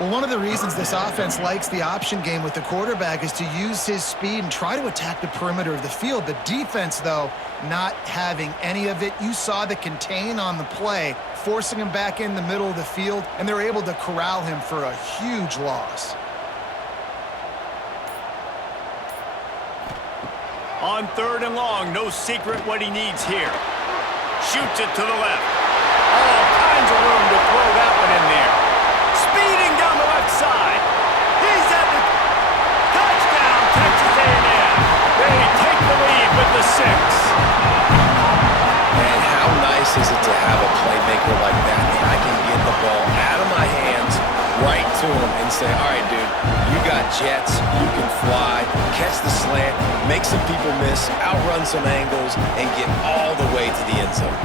Well, one of the reasons this offense likes the option game with the quarterback is to use his speed and try to attack the perimeter of the field. The defense, though, not having any of it. You saw the contain on the play, forcing him back in the middle of the field, and they're able to corral him for a huge loss. On 3rd and long, no secret what he needs here. Shoots it to the left. All kinds of room to throw that one in there. Speeding down the left side. He's at the touchdown, Texas A&M. They take the lead with the 6. Man, how nice is it to have a playmaker like that? And I can get the ball out of my hands right to him and say, all right, dude, you got jets, you can fly, catch the slant, make some people miss, outrun some angles, and get all the way to the end zone.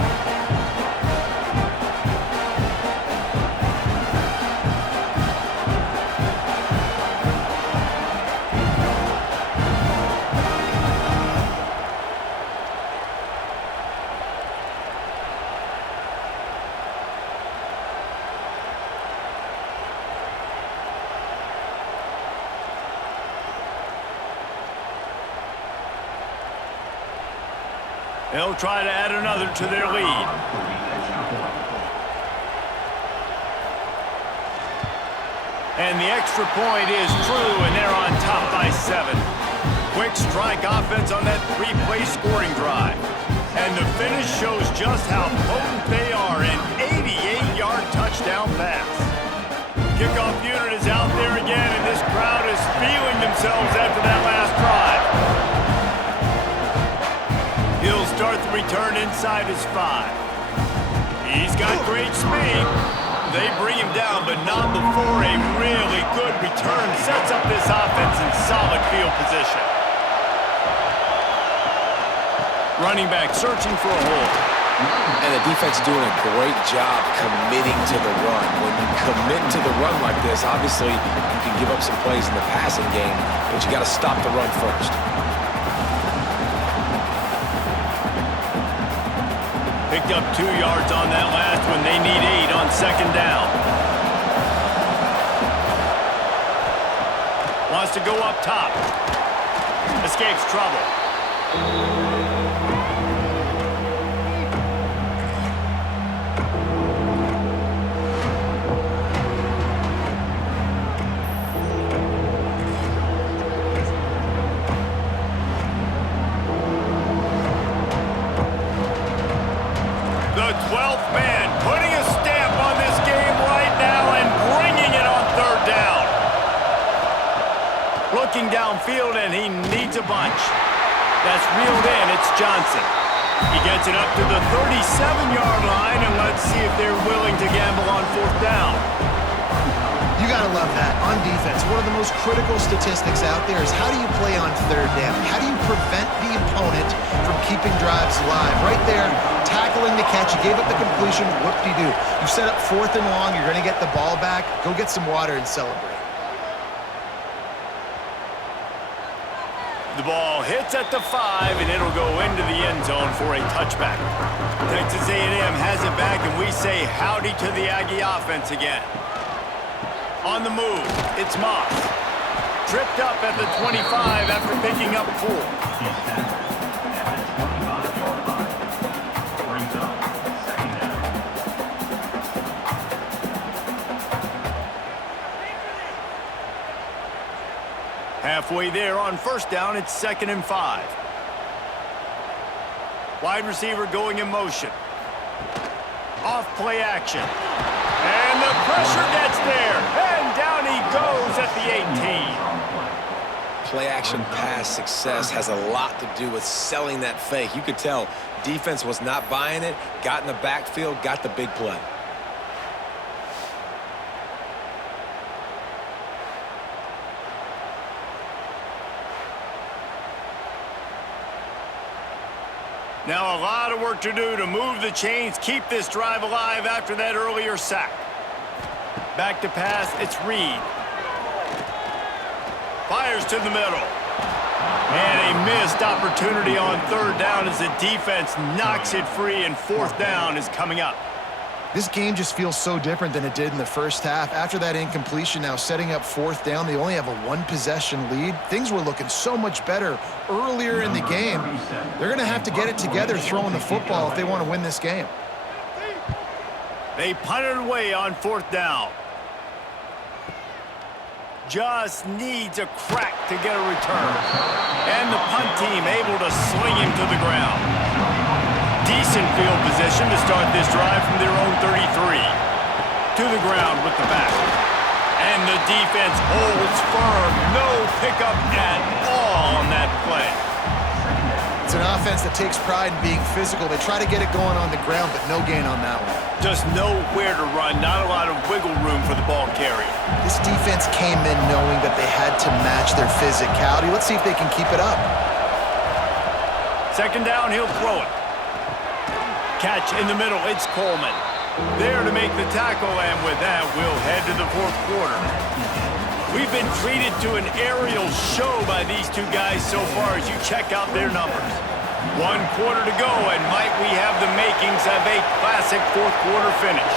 They'll try to add another to their lead. And the extra point is true, and they're on top by 7. Quick strike offense on that 3-play scoring drive. And the finish shows just how potent they are. An 88-yard touchdown pass. Kickoff unit is out there again, and this crowd is feeling themselves after that last drive. He'll start the return inside his 5. He's got great speed. They bring him down, but not before a really good return sets up this offense in solid field position. Running back searching for a hole. And the defense doing a great job committing to the run. When you commit to the run like this, obviously you can give up some plays in the passing game, but you got to stop the run first. Picked up 2 yards on that last one. They need 8 on 2nd down. Wants to go up top. Escapes trouble. The 12th man putting a stamp on this game right now and bringing it on 3rd down. Looking downfield, and he needs a bunch. That's reeled in. It's Johnson. He gets it up to the 37-yard line, and let's see if they're willing to gamble on 4th down. You got to love that. On defense, one of the most critical statistics out there is how do you play on 3rd down? How do you prevent the opponent from keeping drives alive? Right there, tackling the catch. You gave up the completion. Whoop-de-doo. You set up 4th and long. You're going to get the ball back. Go get some water and celebrate. The ball hits at the 5, and it'll go into the end zone for a touchback. Texas A&M has it back, and we say howdy to the Aggie offense again. On the move, it's Moss. Tripped up at the 25 after picking up 4. Halfway there on 1st down, it's 2nd and 5. Wide receiver going in motion. Off play action. And the pressure gets there. And down he goes at the 18. Play action pass success has a lot to do with selling that fake. You could tell defense was not buying it, got in the backfield, got the big play. Now a lot of work to do to move the chains, keep this drive alive after that earlier sack. Back to pass, it's Reed. Fires to the middle. And a missed opportunity on third down as the defense knocks it free, and fourth down is coming up. This game just feels so different than it did in the first half. After that incompletion, now setting up fourth down, they only have a one-possession lead. Things were looking so much better earlier in the game. They're going to have to get it together throwing the football if they want to win this game. They punted away on fourth down. Just needs a crack to get a return. And the punt team able to sling him to the ground. Decent field position to start this drive from their own 33. To the ground with the back. And the defense holds firm. No pickup at all on that play. It's an offense that takes pride in being physical. They try to get it going on the ground, but no gain on that one. Just nowhere to run. Not a lot of wiggle room for the ball carrier. This defense came in knowing that they had to match their physicality. Let's see if they can keep it up. Second down, he'll throw it. Catch in the middle, it's Coleman. There to make the tackle, and with that, we'll head to the fourth quarter. We've been treated to an aerial show by these two guys so far as you check out their numbers. 1 quarter to go, and might we have the makings of a classic fourth quarter finish.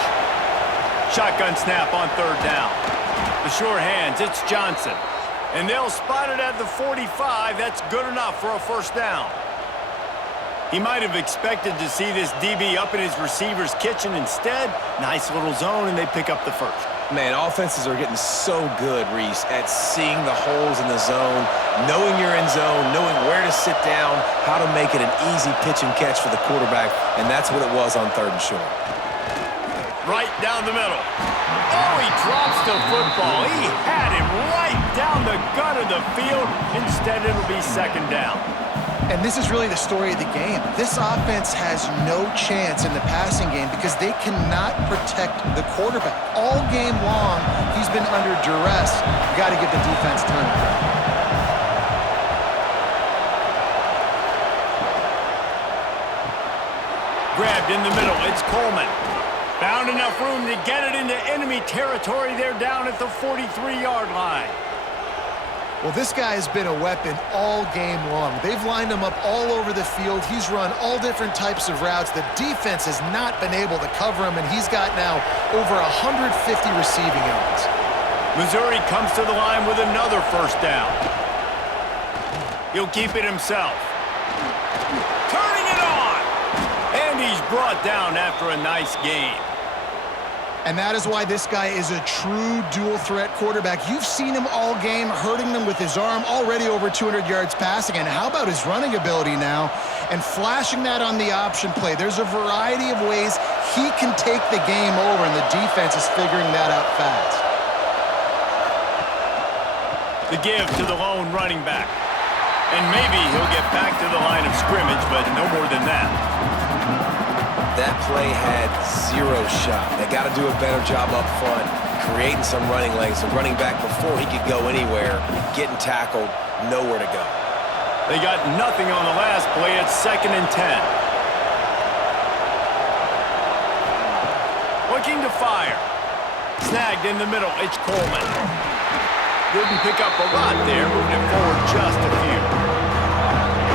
Shotgun snap on third down. The sure hands, it's Johnson. And they'll spot it at the 45. That's good enough for a first down. He might have expected to see this DB up in his receiver's kitchen. Instead, nice little zone, and they pick up the first. Man, offenses are getting so good, Reese, at seeing the holes in the zone, knowing you're in zone, knowing where to sit down, how to make it an easy pitch and catch for the quarterback, and that's what it was on third and short. Right down the middle. Oh, he drops the football. He had him right down the gut of the field. Instead, it'll be second down. And this is really the story of the game. This offense has no chance in the passing game because they cannot protect the quarterback. All game long, he's been under duress. You got to give the defense time to prep. Grabbed in the middle, it's Coleman. Found enough room to get it into enemy territory. They're down at the 43-yard line. Well, this guy has been a weapon all game long. They've lined him up all over the field. He's run all different types of routes. The defense has not been able to cover him, and he's got now over 150 receiving yards. Missouri comes to the line with another first down. He'll keep it himself. Turning it on! And he's brought down after a nice gain. And that is why this guy is a true dual-threat quarterback. You've seen him all game, hurting them with his arm, already over 200 yards passing. And how about his running ability now? And flashing that on the option play. There's a variety of ways he can take the game over, and the defense is figuring that out fast. The give to the lone running back. And maybe he'll get back to the line of scrimmage, but no more than that. That play had zero shot. They got to do a better job up front, creating some running lanes. The running back, before he could go anywhere, getting tackled, nowhere to go. They got nothing on the last play. It's 2nd and 10. Looking to fire. Snagged in the middle. It's Coleman. Didn't pick up a lot there, moving it forward just a few.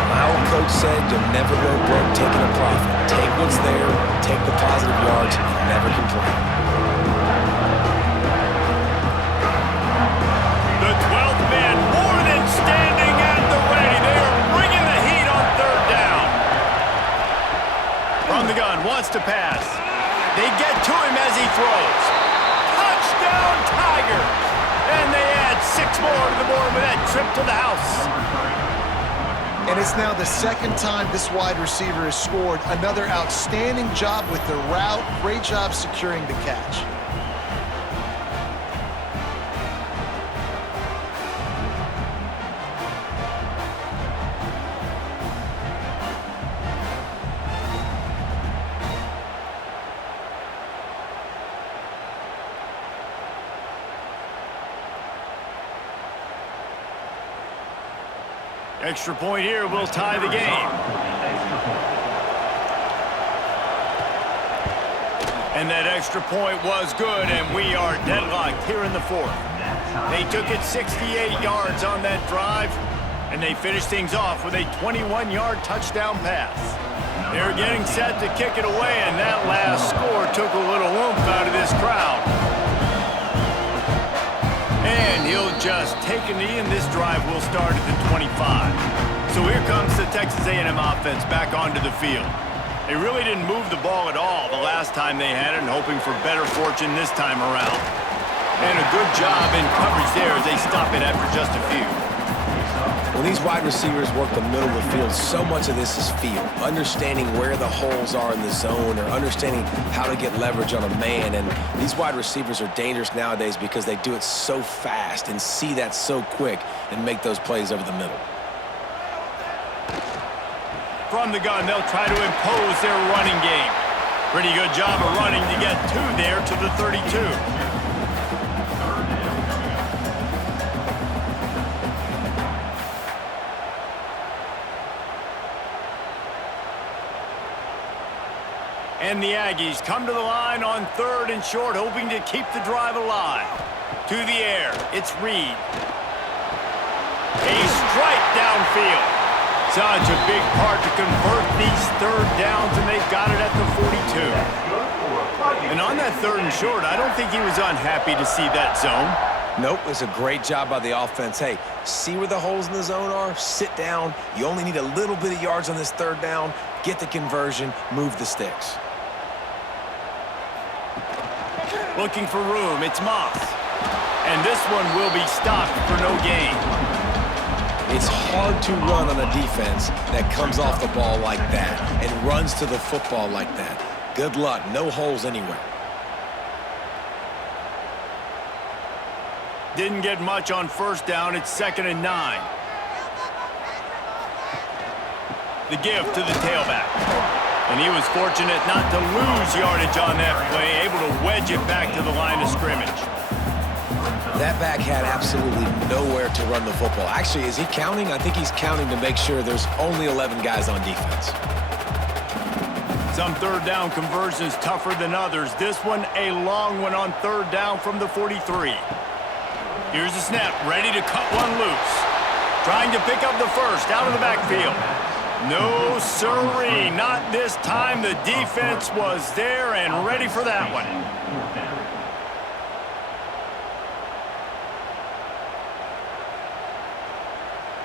My old coach said you'll never go broke taking a profit. Take what's there, take the positive yards, and never complain. The 12th man more than standing at the ready. They are bringing the heat on third down. From the gun, wants to pass. They get to him as he throws. Touchdown, Tigers! And they add 6 more to the board with that trip to the house. And it's now the second time this wide receiver has scored. Another outstanding job with the route. Great job securing the catch. Extra point here will tie the game. And that extra point was good, and we are deadlocked here in the fourth. They took it 68 yards on that drive, And they finish things off with a 21-yard touchdown pass. They're getting set to kick it away, and that last score took a little oomph out of this crowd. And he'll just take a knee, and this drive will start at the 25. So here comes the Texas A&M offense back onto the field. They really didn't move the ball at all the last time they had it, and hoping for better fortune this time around. And a good job in coverage there as they stop it after just a few. When these wide receivers work the middle of the field, so much of this is feel. Understanding where the holes are in the zone or understanding how to get leverage on a man. And these wide receivers are dangerous nowadays because they do it so fast and see that so quick and make those plays over the middle. From the gun, they'll try to impose their running game. Pretty good job of running to get two there to the 32. And the Aggies come to the line on 3rd and short, hoping to keep the drive alive. To the air, it's Reed. A strike downfield. Such a big part to convert these 3rd downs, and they've got it at the 42. And on that 3rd and short, I don't think he was unhappy to see that zone. Nope, it's a great job by the offense. Hey, see where the holes in the zone are? Sit down. You only need a little bit of yards on this 3rd down. Get the conversion, move the sticks. Looking for room, it's Moss. And this one will be stopped for no gain. It's hard to run on a defense that comes off the ball like that and runs to the football like that. Good luck, no holes anywhere. Didn't get much on 1st down, it's 2nd and 9. The give to the tailback. And he was fortunate not to lose yardage on that play, able to wedge it back to the line of scrimmage. That back had absolutely nowhere to run the football. Actually, is he counting? I think he's counting to make sure there's only 11 guys on defense. Some 3rd down conversions tougher than others. This one, a long one on 3rd down from the 43. Here's the snap, ready to cut one loose. Trying to pick up the 1st out of the backfield. No, sirree, not this time. The defense was there and ready for that one.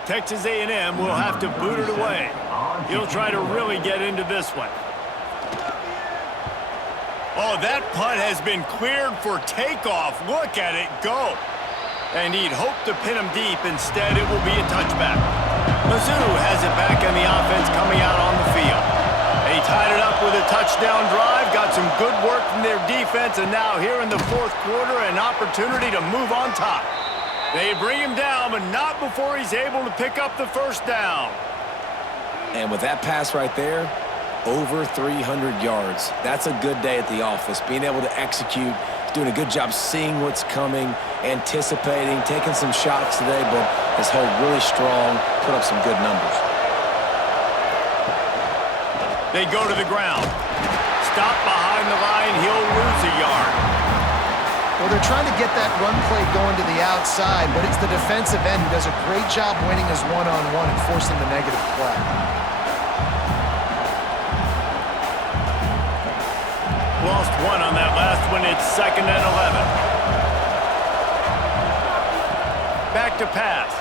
Texas A&M will have to boot it away. He'll try to really get into this one. Oh, that punt has been cleared for takeoff. Look at it go. And he'd hope to pin him deep. Instead, it will be a touchback. Mizzou has it back in the offense coming out on the field. They tied it up with a touchdown drive, got some good work from their defense, and now here in the 4th quarter, an opportunity to move on top. They bring him down, but not before he's able to pick up the 1st down. And with that pass right there, over 300 yards. That's a good day at the office, being able to execute. He's doing a good job seeing what's coming, anticipating, taking some shots today, but has held really strong, put up some good numbers. They go to the ground. Stop behind the line, he'll lose a yard. Well, they're trying to get that run play going to the outside, but it's the defensive end who does a great job winning his one-on-one and forcing the negative play. Lost one on that last one. It's 2nd and 11. Back to pass.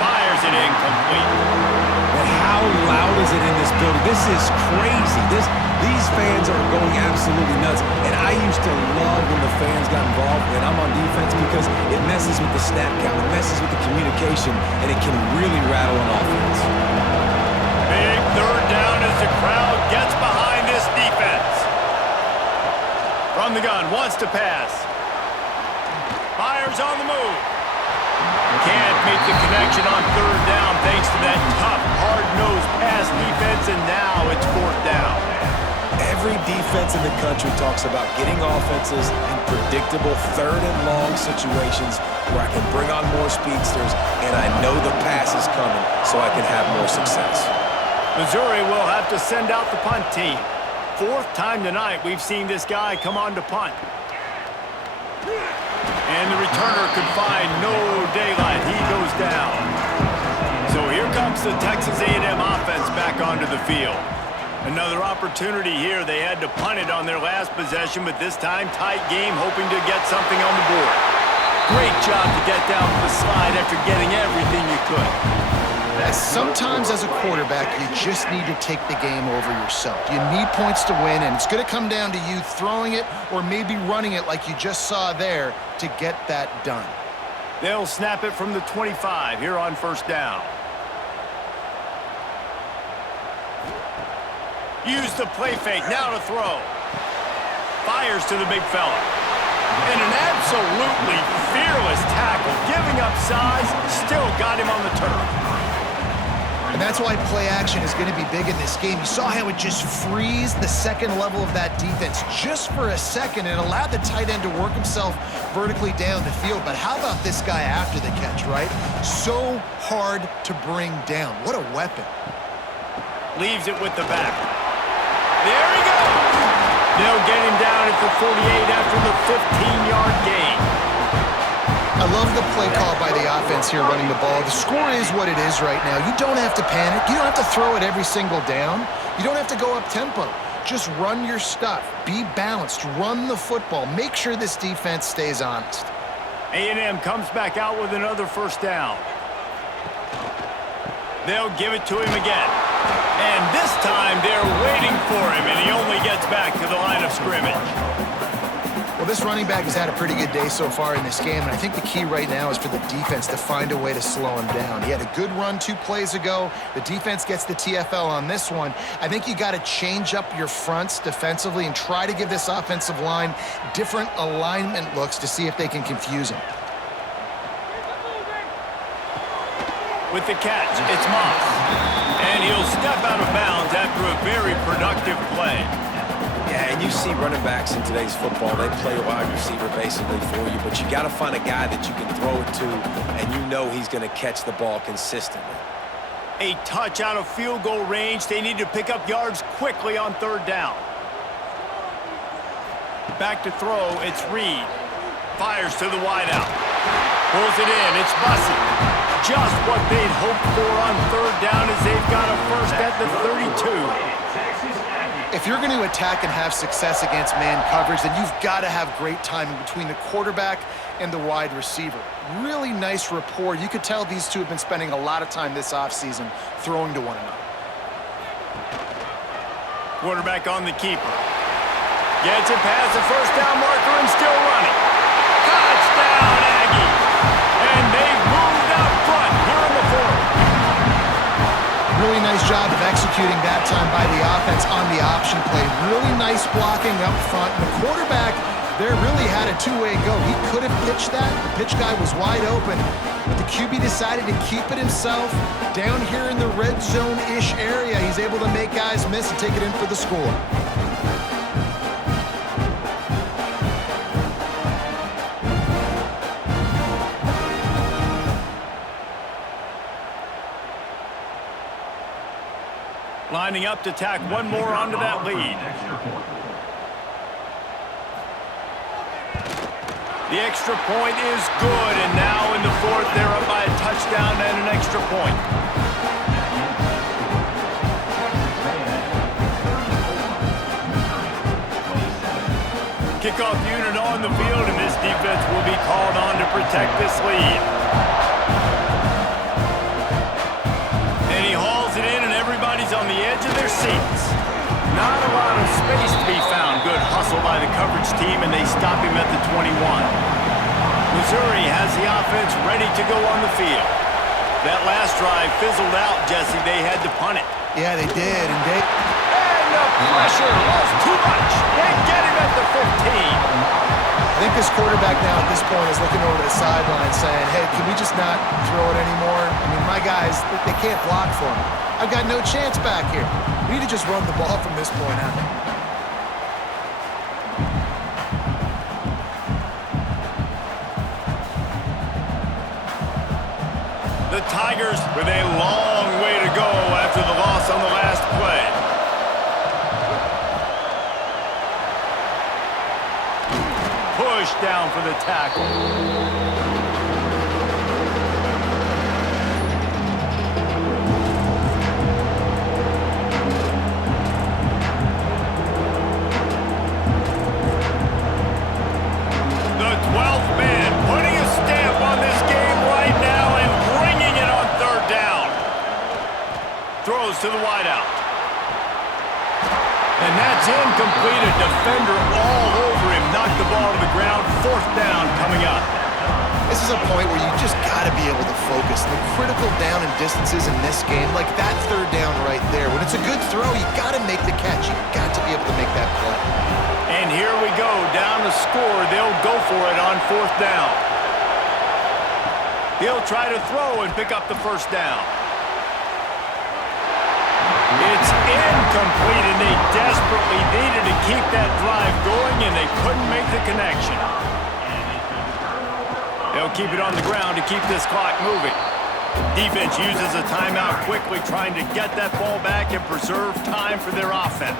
Fires it incomplete. And how loud is it in this building? This is crazy. These fans are going absolutely nuts. And I used to love when the fans got involved and I'm on defense because it messes with the snap count, it messes with the communication, and it can really rattle an offense. Big 3rd down as the crowd gets behind this defense. From the gun, wants to pass. Fires on the move. Can't make the connection on 3rd down thanks to that tough, hard-nosed pass defense, and now it's 4th down. Every defense in the country talks about getting offenses in predictable 3rd and long situations where I can bring on more speedsters and I know the pass is coming so I can have more success. Missouri will have to send out the punt team. 4th time tonight we've seen this guy come on to punt. And the returner could find no daylight. He goes down. moves the Texas A&M offense back onto the field. Another opportunity here. They had to punt it on their last possession, but this time tight game, hoping to get something on the board. Great job to get down the slide after getting everything you could. Sometimes as a quarterback, you just need to take the game over yourself. You need points to win, and it's going to come down to you throwing it or maybe running it like you just saw there to get that done. They'll snap it from the 25 here on first down. Use the play fake, now to throw. Fires to the big fella. And an absolutely fearless tackle, giving up size, still got him on the turf. And that's why play action is going to be big in this game. You saw how it just frees the second level of that defense just for a second and allowed the tight end to work himself vertically down the field. But how about this guy after the catch, right? So hard to bring down. What a weapon. Leaves it with the back. There he goes. They'll get him down at the 48 after the 15-yard gain. I love the play call by the offense here running the ball. The score is what it is right now. You don't have to panic. You don't have to throw it every single down. You don't have to go up tempo. Just run your stuff. Be balanced. Run the football. Make sure this defense stays honest. A&M comes back out with another first down. They'll give it to him again. And this time they're waiting for him, and he only gets back to the line of scrimmage. Well, this running back has had a pretty good day so far in this game, and I think the key right now is for the defense to find a way to slow him down. He had a good run 2 plays ago. The defense gets the TFL on this one. I think you got to change up your fronts defensively and try to give this offensive line different alignment looks to see if they can confuse him. With the catch, it's Moss. And he'll step out of bounds after a very productive play. Yeah, and you see running backs in today's football, they play a wide receiver basically for you, but you got to find a guy that you can throw it to, and you know he's going to catch the ball consistently. A touch out of field goal range. They need to pick up yards quickly on third down. Back to throw, it's Reed. Fires to the wideout. Pulls it in, it's Bussey. Just what they'd hoped for on third down as they've got a first at the 32. If you're going to attack and have success against man coverage, then you've got to have great timing between the quarterback and the wide receiver. Really nice rapport. You could tell these two have been spending a lot of time this offseason throwing to one another. Quarterback on the keeper. Gets it past the first down marker and still running. Touchdown, Aggie! And they've moved out front here in the fourth. Really nice job of executing that time by the offense on the option play. Really nice blocking up front. The quarterback there really had a two-way go. He could have pitched that. The pitch guy was wide open, but the QB decided to keep it himself. Down here in the red zone-ish area, he's able to make guys miss and take it in for the score. Lining up to tack one more onto that lead. The extra point is good, and now in the fourth, they're up by a touchdown and an extra point. Kickoff unit on the field, and this defense will be called on to protect this lead. And he hauls it in, and everybody's on the edge of their seats. Not a lot of space to be found. Good hustle by the coverage team, and they stop him at the 21. Missouri has the offense ready to go on the field. That last drive fizzled out, Jesse. They had to punt it. Yeah, they did, and the pressure was too much. They get him at the 15. I think this quarterback now at this point is looking over the sideline saying, hey, can we just not throw it anymore? I mean, my guys, they can't block for me. I've got no chance back here. We need to just run the ball from this point on. The Tigers with a long way to go after the loss on the last play. Push down for the tackle. throws to the wideout. And that's incomplete. A defender all over him. Knocked the ball to the ground. 4th down coming up. This is a point where you just got to be able to focus. The critical down and distances in this game, like that 3rd down right there. When it's a good throw, you got to make the catch. You got to be able to make that play. And here we go. Down to score. They'll go for it on 4th down. He'll try to throw and pick up the 1st down. It's incomplete, and they desperately needed to keep that drive going, and they couldn't make the connection. They'll keep it on the ground to keep this clock moving. Defense uses a timeout quickly, trying to get that ball back and preserve time for their offense.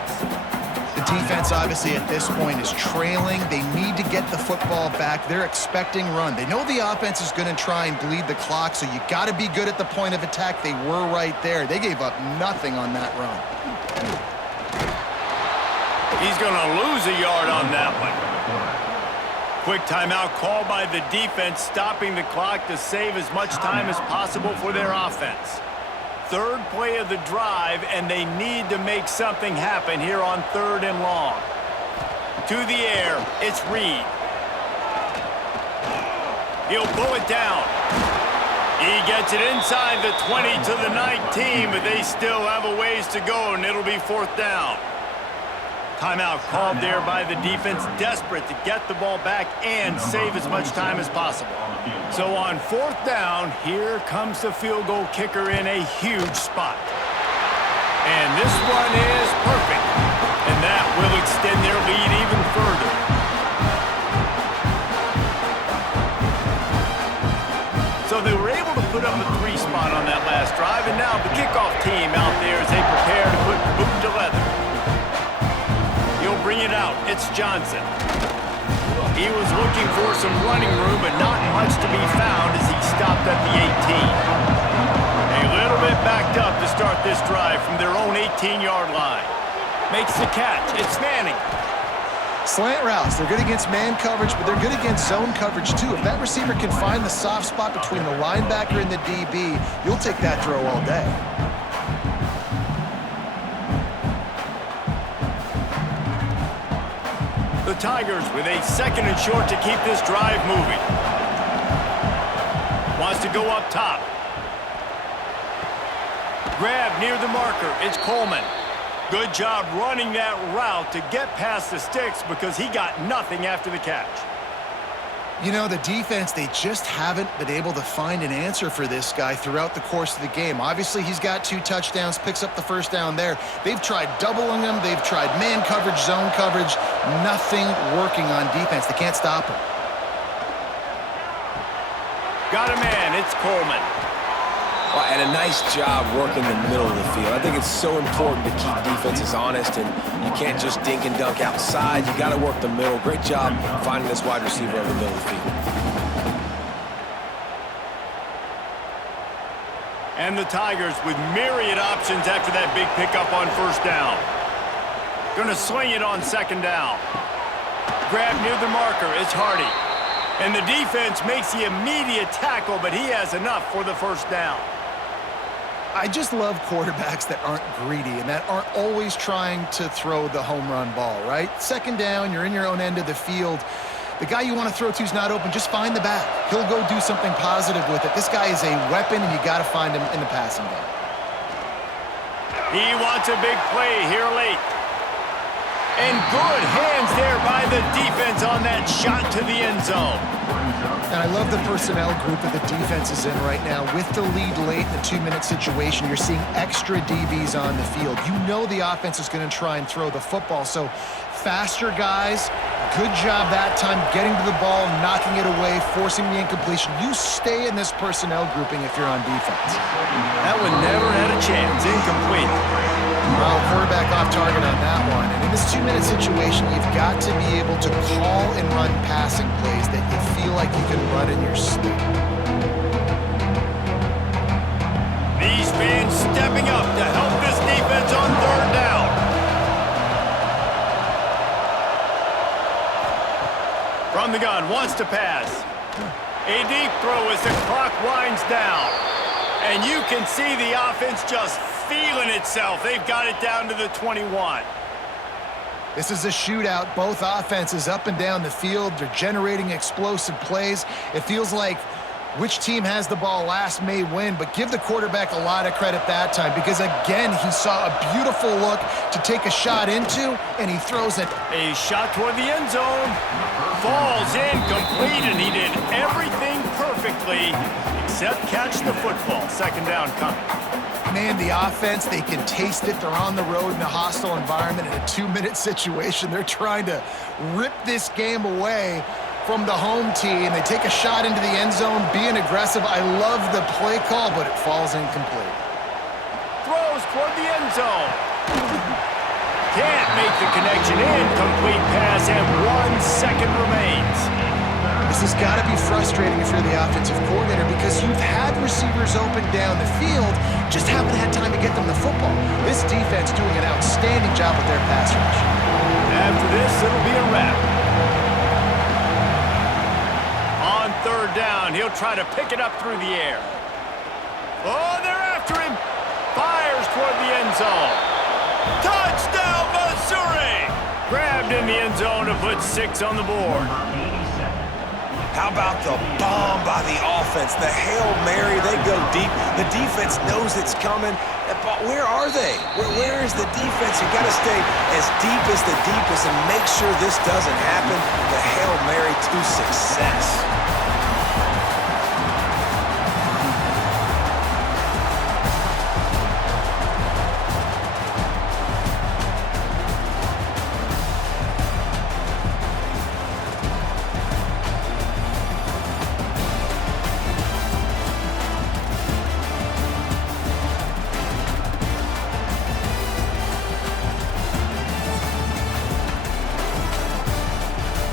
The defense, obviously, at this point is trailing. They need to get the football back. They're expecting run. They know the offense is going to try and bleed the clock, so you got to be good at the point of attack. They were right there. They gave up nothing on that run. He's going to lose a yard on that one. Quick timeout called by the defense, stopping the clock to save as much time as possible for their offense. 3rd play of the drive, and they need to make something happen here on 3rd and long. To the air, it's Reed. He'll pull it down. He gets it inside the 20 to the 19, but they still have a ways to go, and it'll be 4th down. Timeout called there by the defense, desperate to get the ball back and save as much time as possible. So on 4th down, here comes the field goal kicker in a huge spot. And this one is perfect. And that will extend their lead even further. So they were able to put up a 3 spot on that last drive, and now the kickoff team out there as they prepare to put boot to leather. He'll bring it out. It's Johnson. He was looking for some running room, but not much to be found as he stopped at the 18. A little bit backed up to start this drive from their own 18-yard line. Makes the catch. It's Manning. Slant routes, they're good against man coverage, but they're good against zone coverage too. If that receiver can find the soft spot between the linebacker and the DB, you'll take that throw all day. The Tigers with a 2nd and short to keep this drive moving. Wants to go up top. Grab near the marker. It's Coleman. Good job running that route to get past the sticks because he got nothing after the catch. You know, the defense, they just haven't been able to find an answer for this guy throughout the course of the game. Obviously, he's got 2 touchdowns, picks up the 1st down there. They've tried doubling him. They've tried man coverage, zone coverage. Nothing working on defense. They can't stop him. Got a man. It's Coleman. Well, and a nice job working the middle of the field. I think it's so important to keep defenses honest, and you can't just dink and dunk outside. You got to work the middle. Great job finding this wide receiver over the middle of the field. And the Tigers with myriad options after that big pickup on 1st down. Gonna swing it on 2nd down. Grab near the marker. It's Hardy. And the defense makes the immediate tackle, but he has enough for the 1st down. I just love quarterbacks that aren't greedy and that aren't always trying to throw the home run ball, right? 2nd down, you're in your own end of the field. The guy you want to throw to is not open. Just find the back. He'll go do something positive with it. This guy is a weapon, and you got to find him in the passing game. He wants a big play here late. And good hands there by the defense on that shot to the end zone. And I love the personnel group that the defense is in right now. With the lead late in the 2-minute situation, you're seeing extra DBs on the field. You know the offense is going to try and throw the football. So faster guys, good job that time getting to the ball, knocking it away, forcing the incompletion. You stay in this personnel grouping if you're on defense. That one never had a chance. Incomplete. Well, quarterback off target on that one. And in this 2-minute situation, you've got to be able to call and run passing plays that you feel like you can run in your sleep. These fans stepping up to help this defense on 3rd down. From the gun, wants to pass. A deep throw as the clock winds down. And you can see the offense just feeling itself. They've got it down to the 21. This is a shootout. Both offenses up and down the field. They're generating explosive plays. It feels like which team has the ball last may win, but give the quarterback a lot of credit that time because, again, he saw a beautiful look to take a shot into, and he throws it. A shot toward the end zone. Falls incomplete, and he did everything perfectly except catch the football. Second down coming. Man, the offense, they can taste it. They're on the road in a hostile environment in a 2-minute situation. They're trying to rip this game away from the home team. They take a shot into the end zone, being aggressive. I love the play call, but it falls incomplete. Throws toward the end zone. Can't make the connection. Incomplete pass, and 1 second remains. This has got to be frustrating if you're the offensive coordinator because you've had receivers open down the field, just haven't had time to get them the football. This defense doing an outstanding job with their pass rush. After this, it'll be a wrap. On third down, he'll try to pick it up through the air. Oh, they're after him. Fires toward the end zone. Touchdown, Missouri! Grabbed in the end zone to put 6 on the board. How about the bomb by the offense? The Hail Mary, they go deep. The defense knows it's coming. But where are they? Where is the defense? You got to stay as deep as the deepest and make sure this doesn't happen. The Hail Mary to success.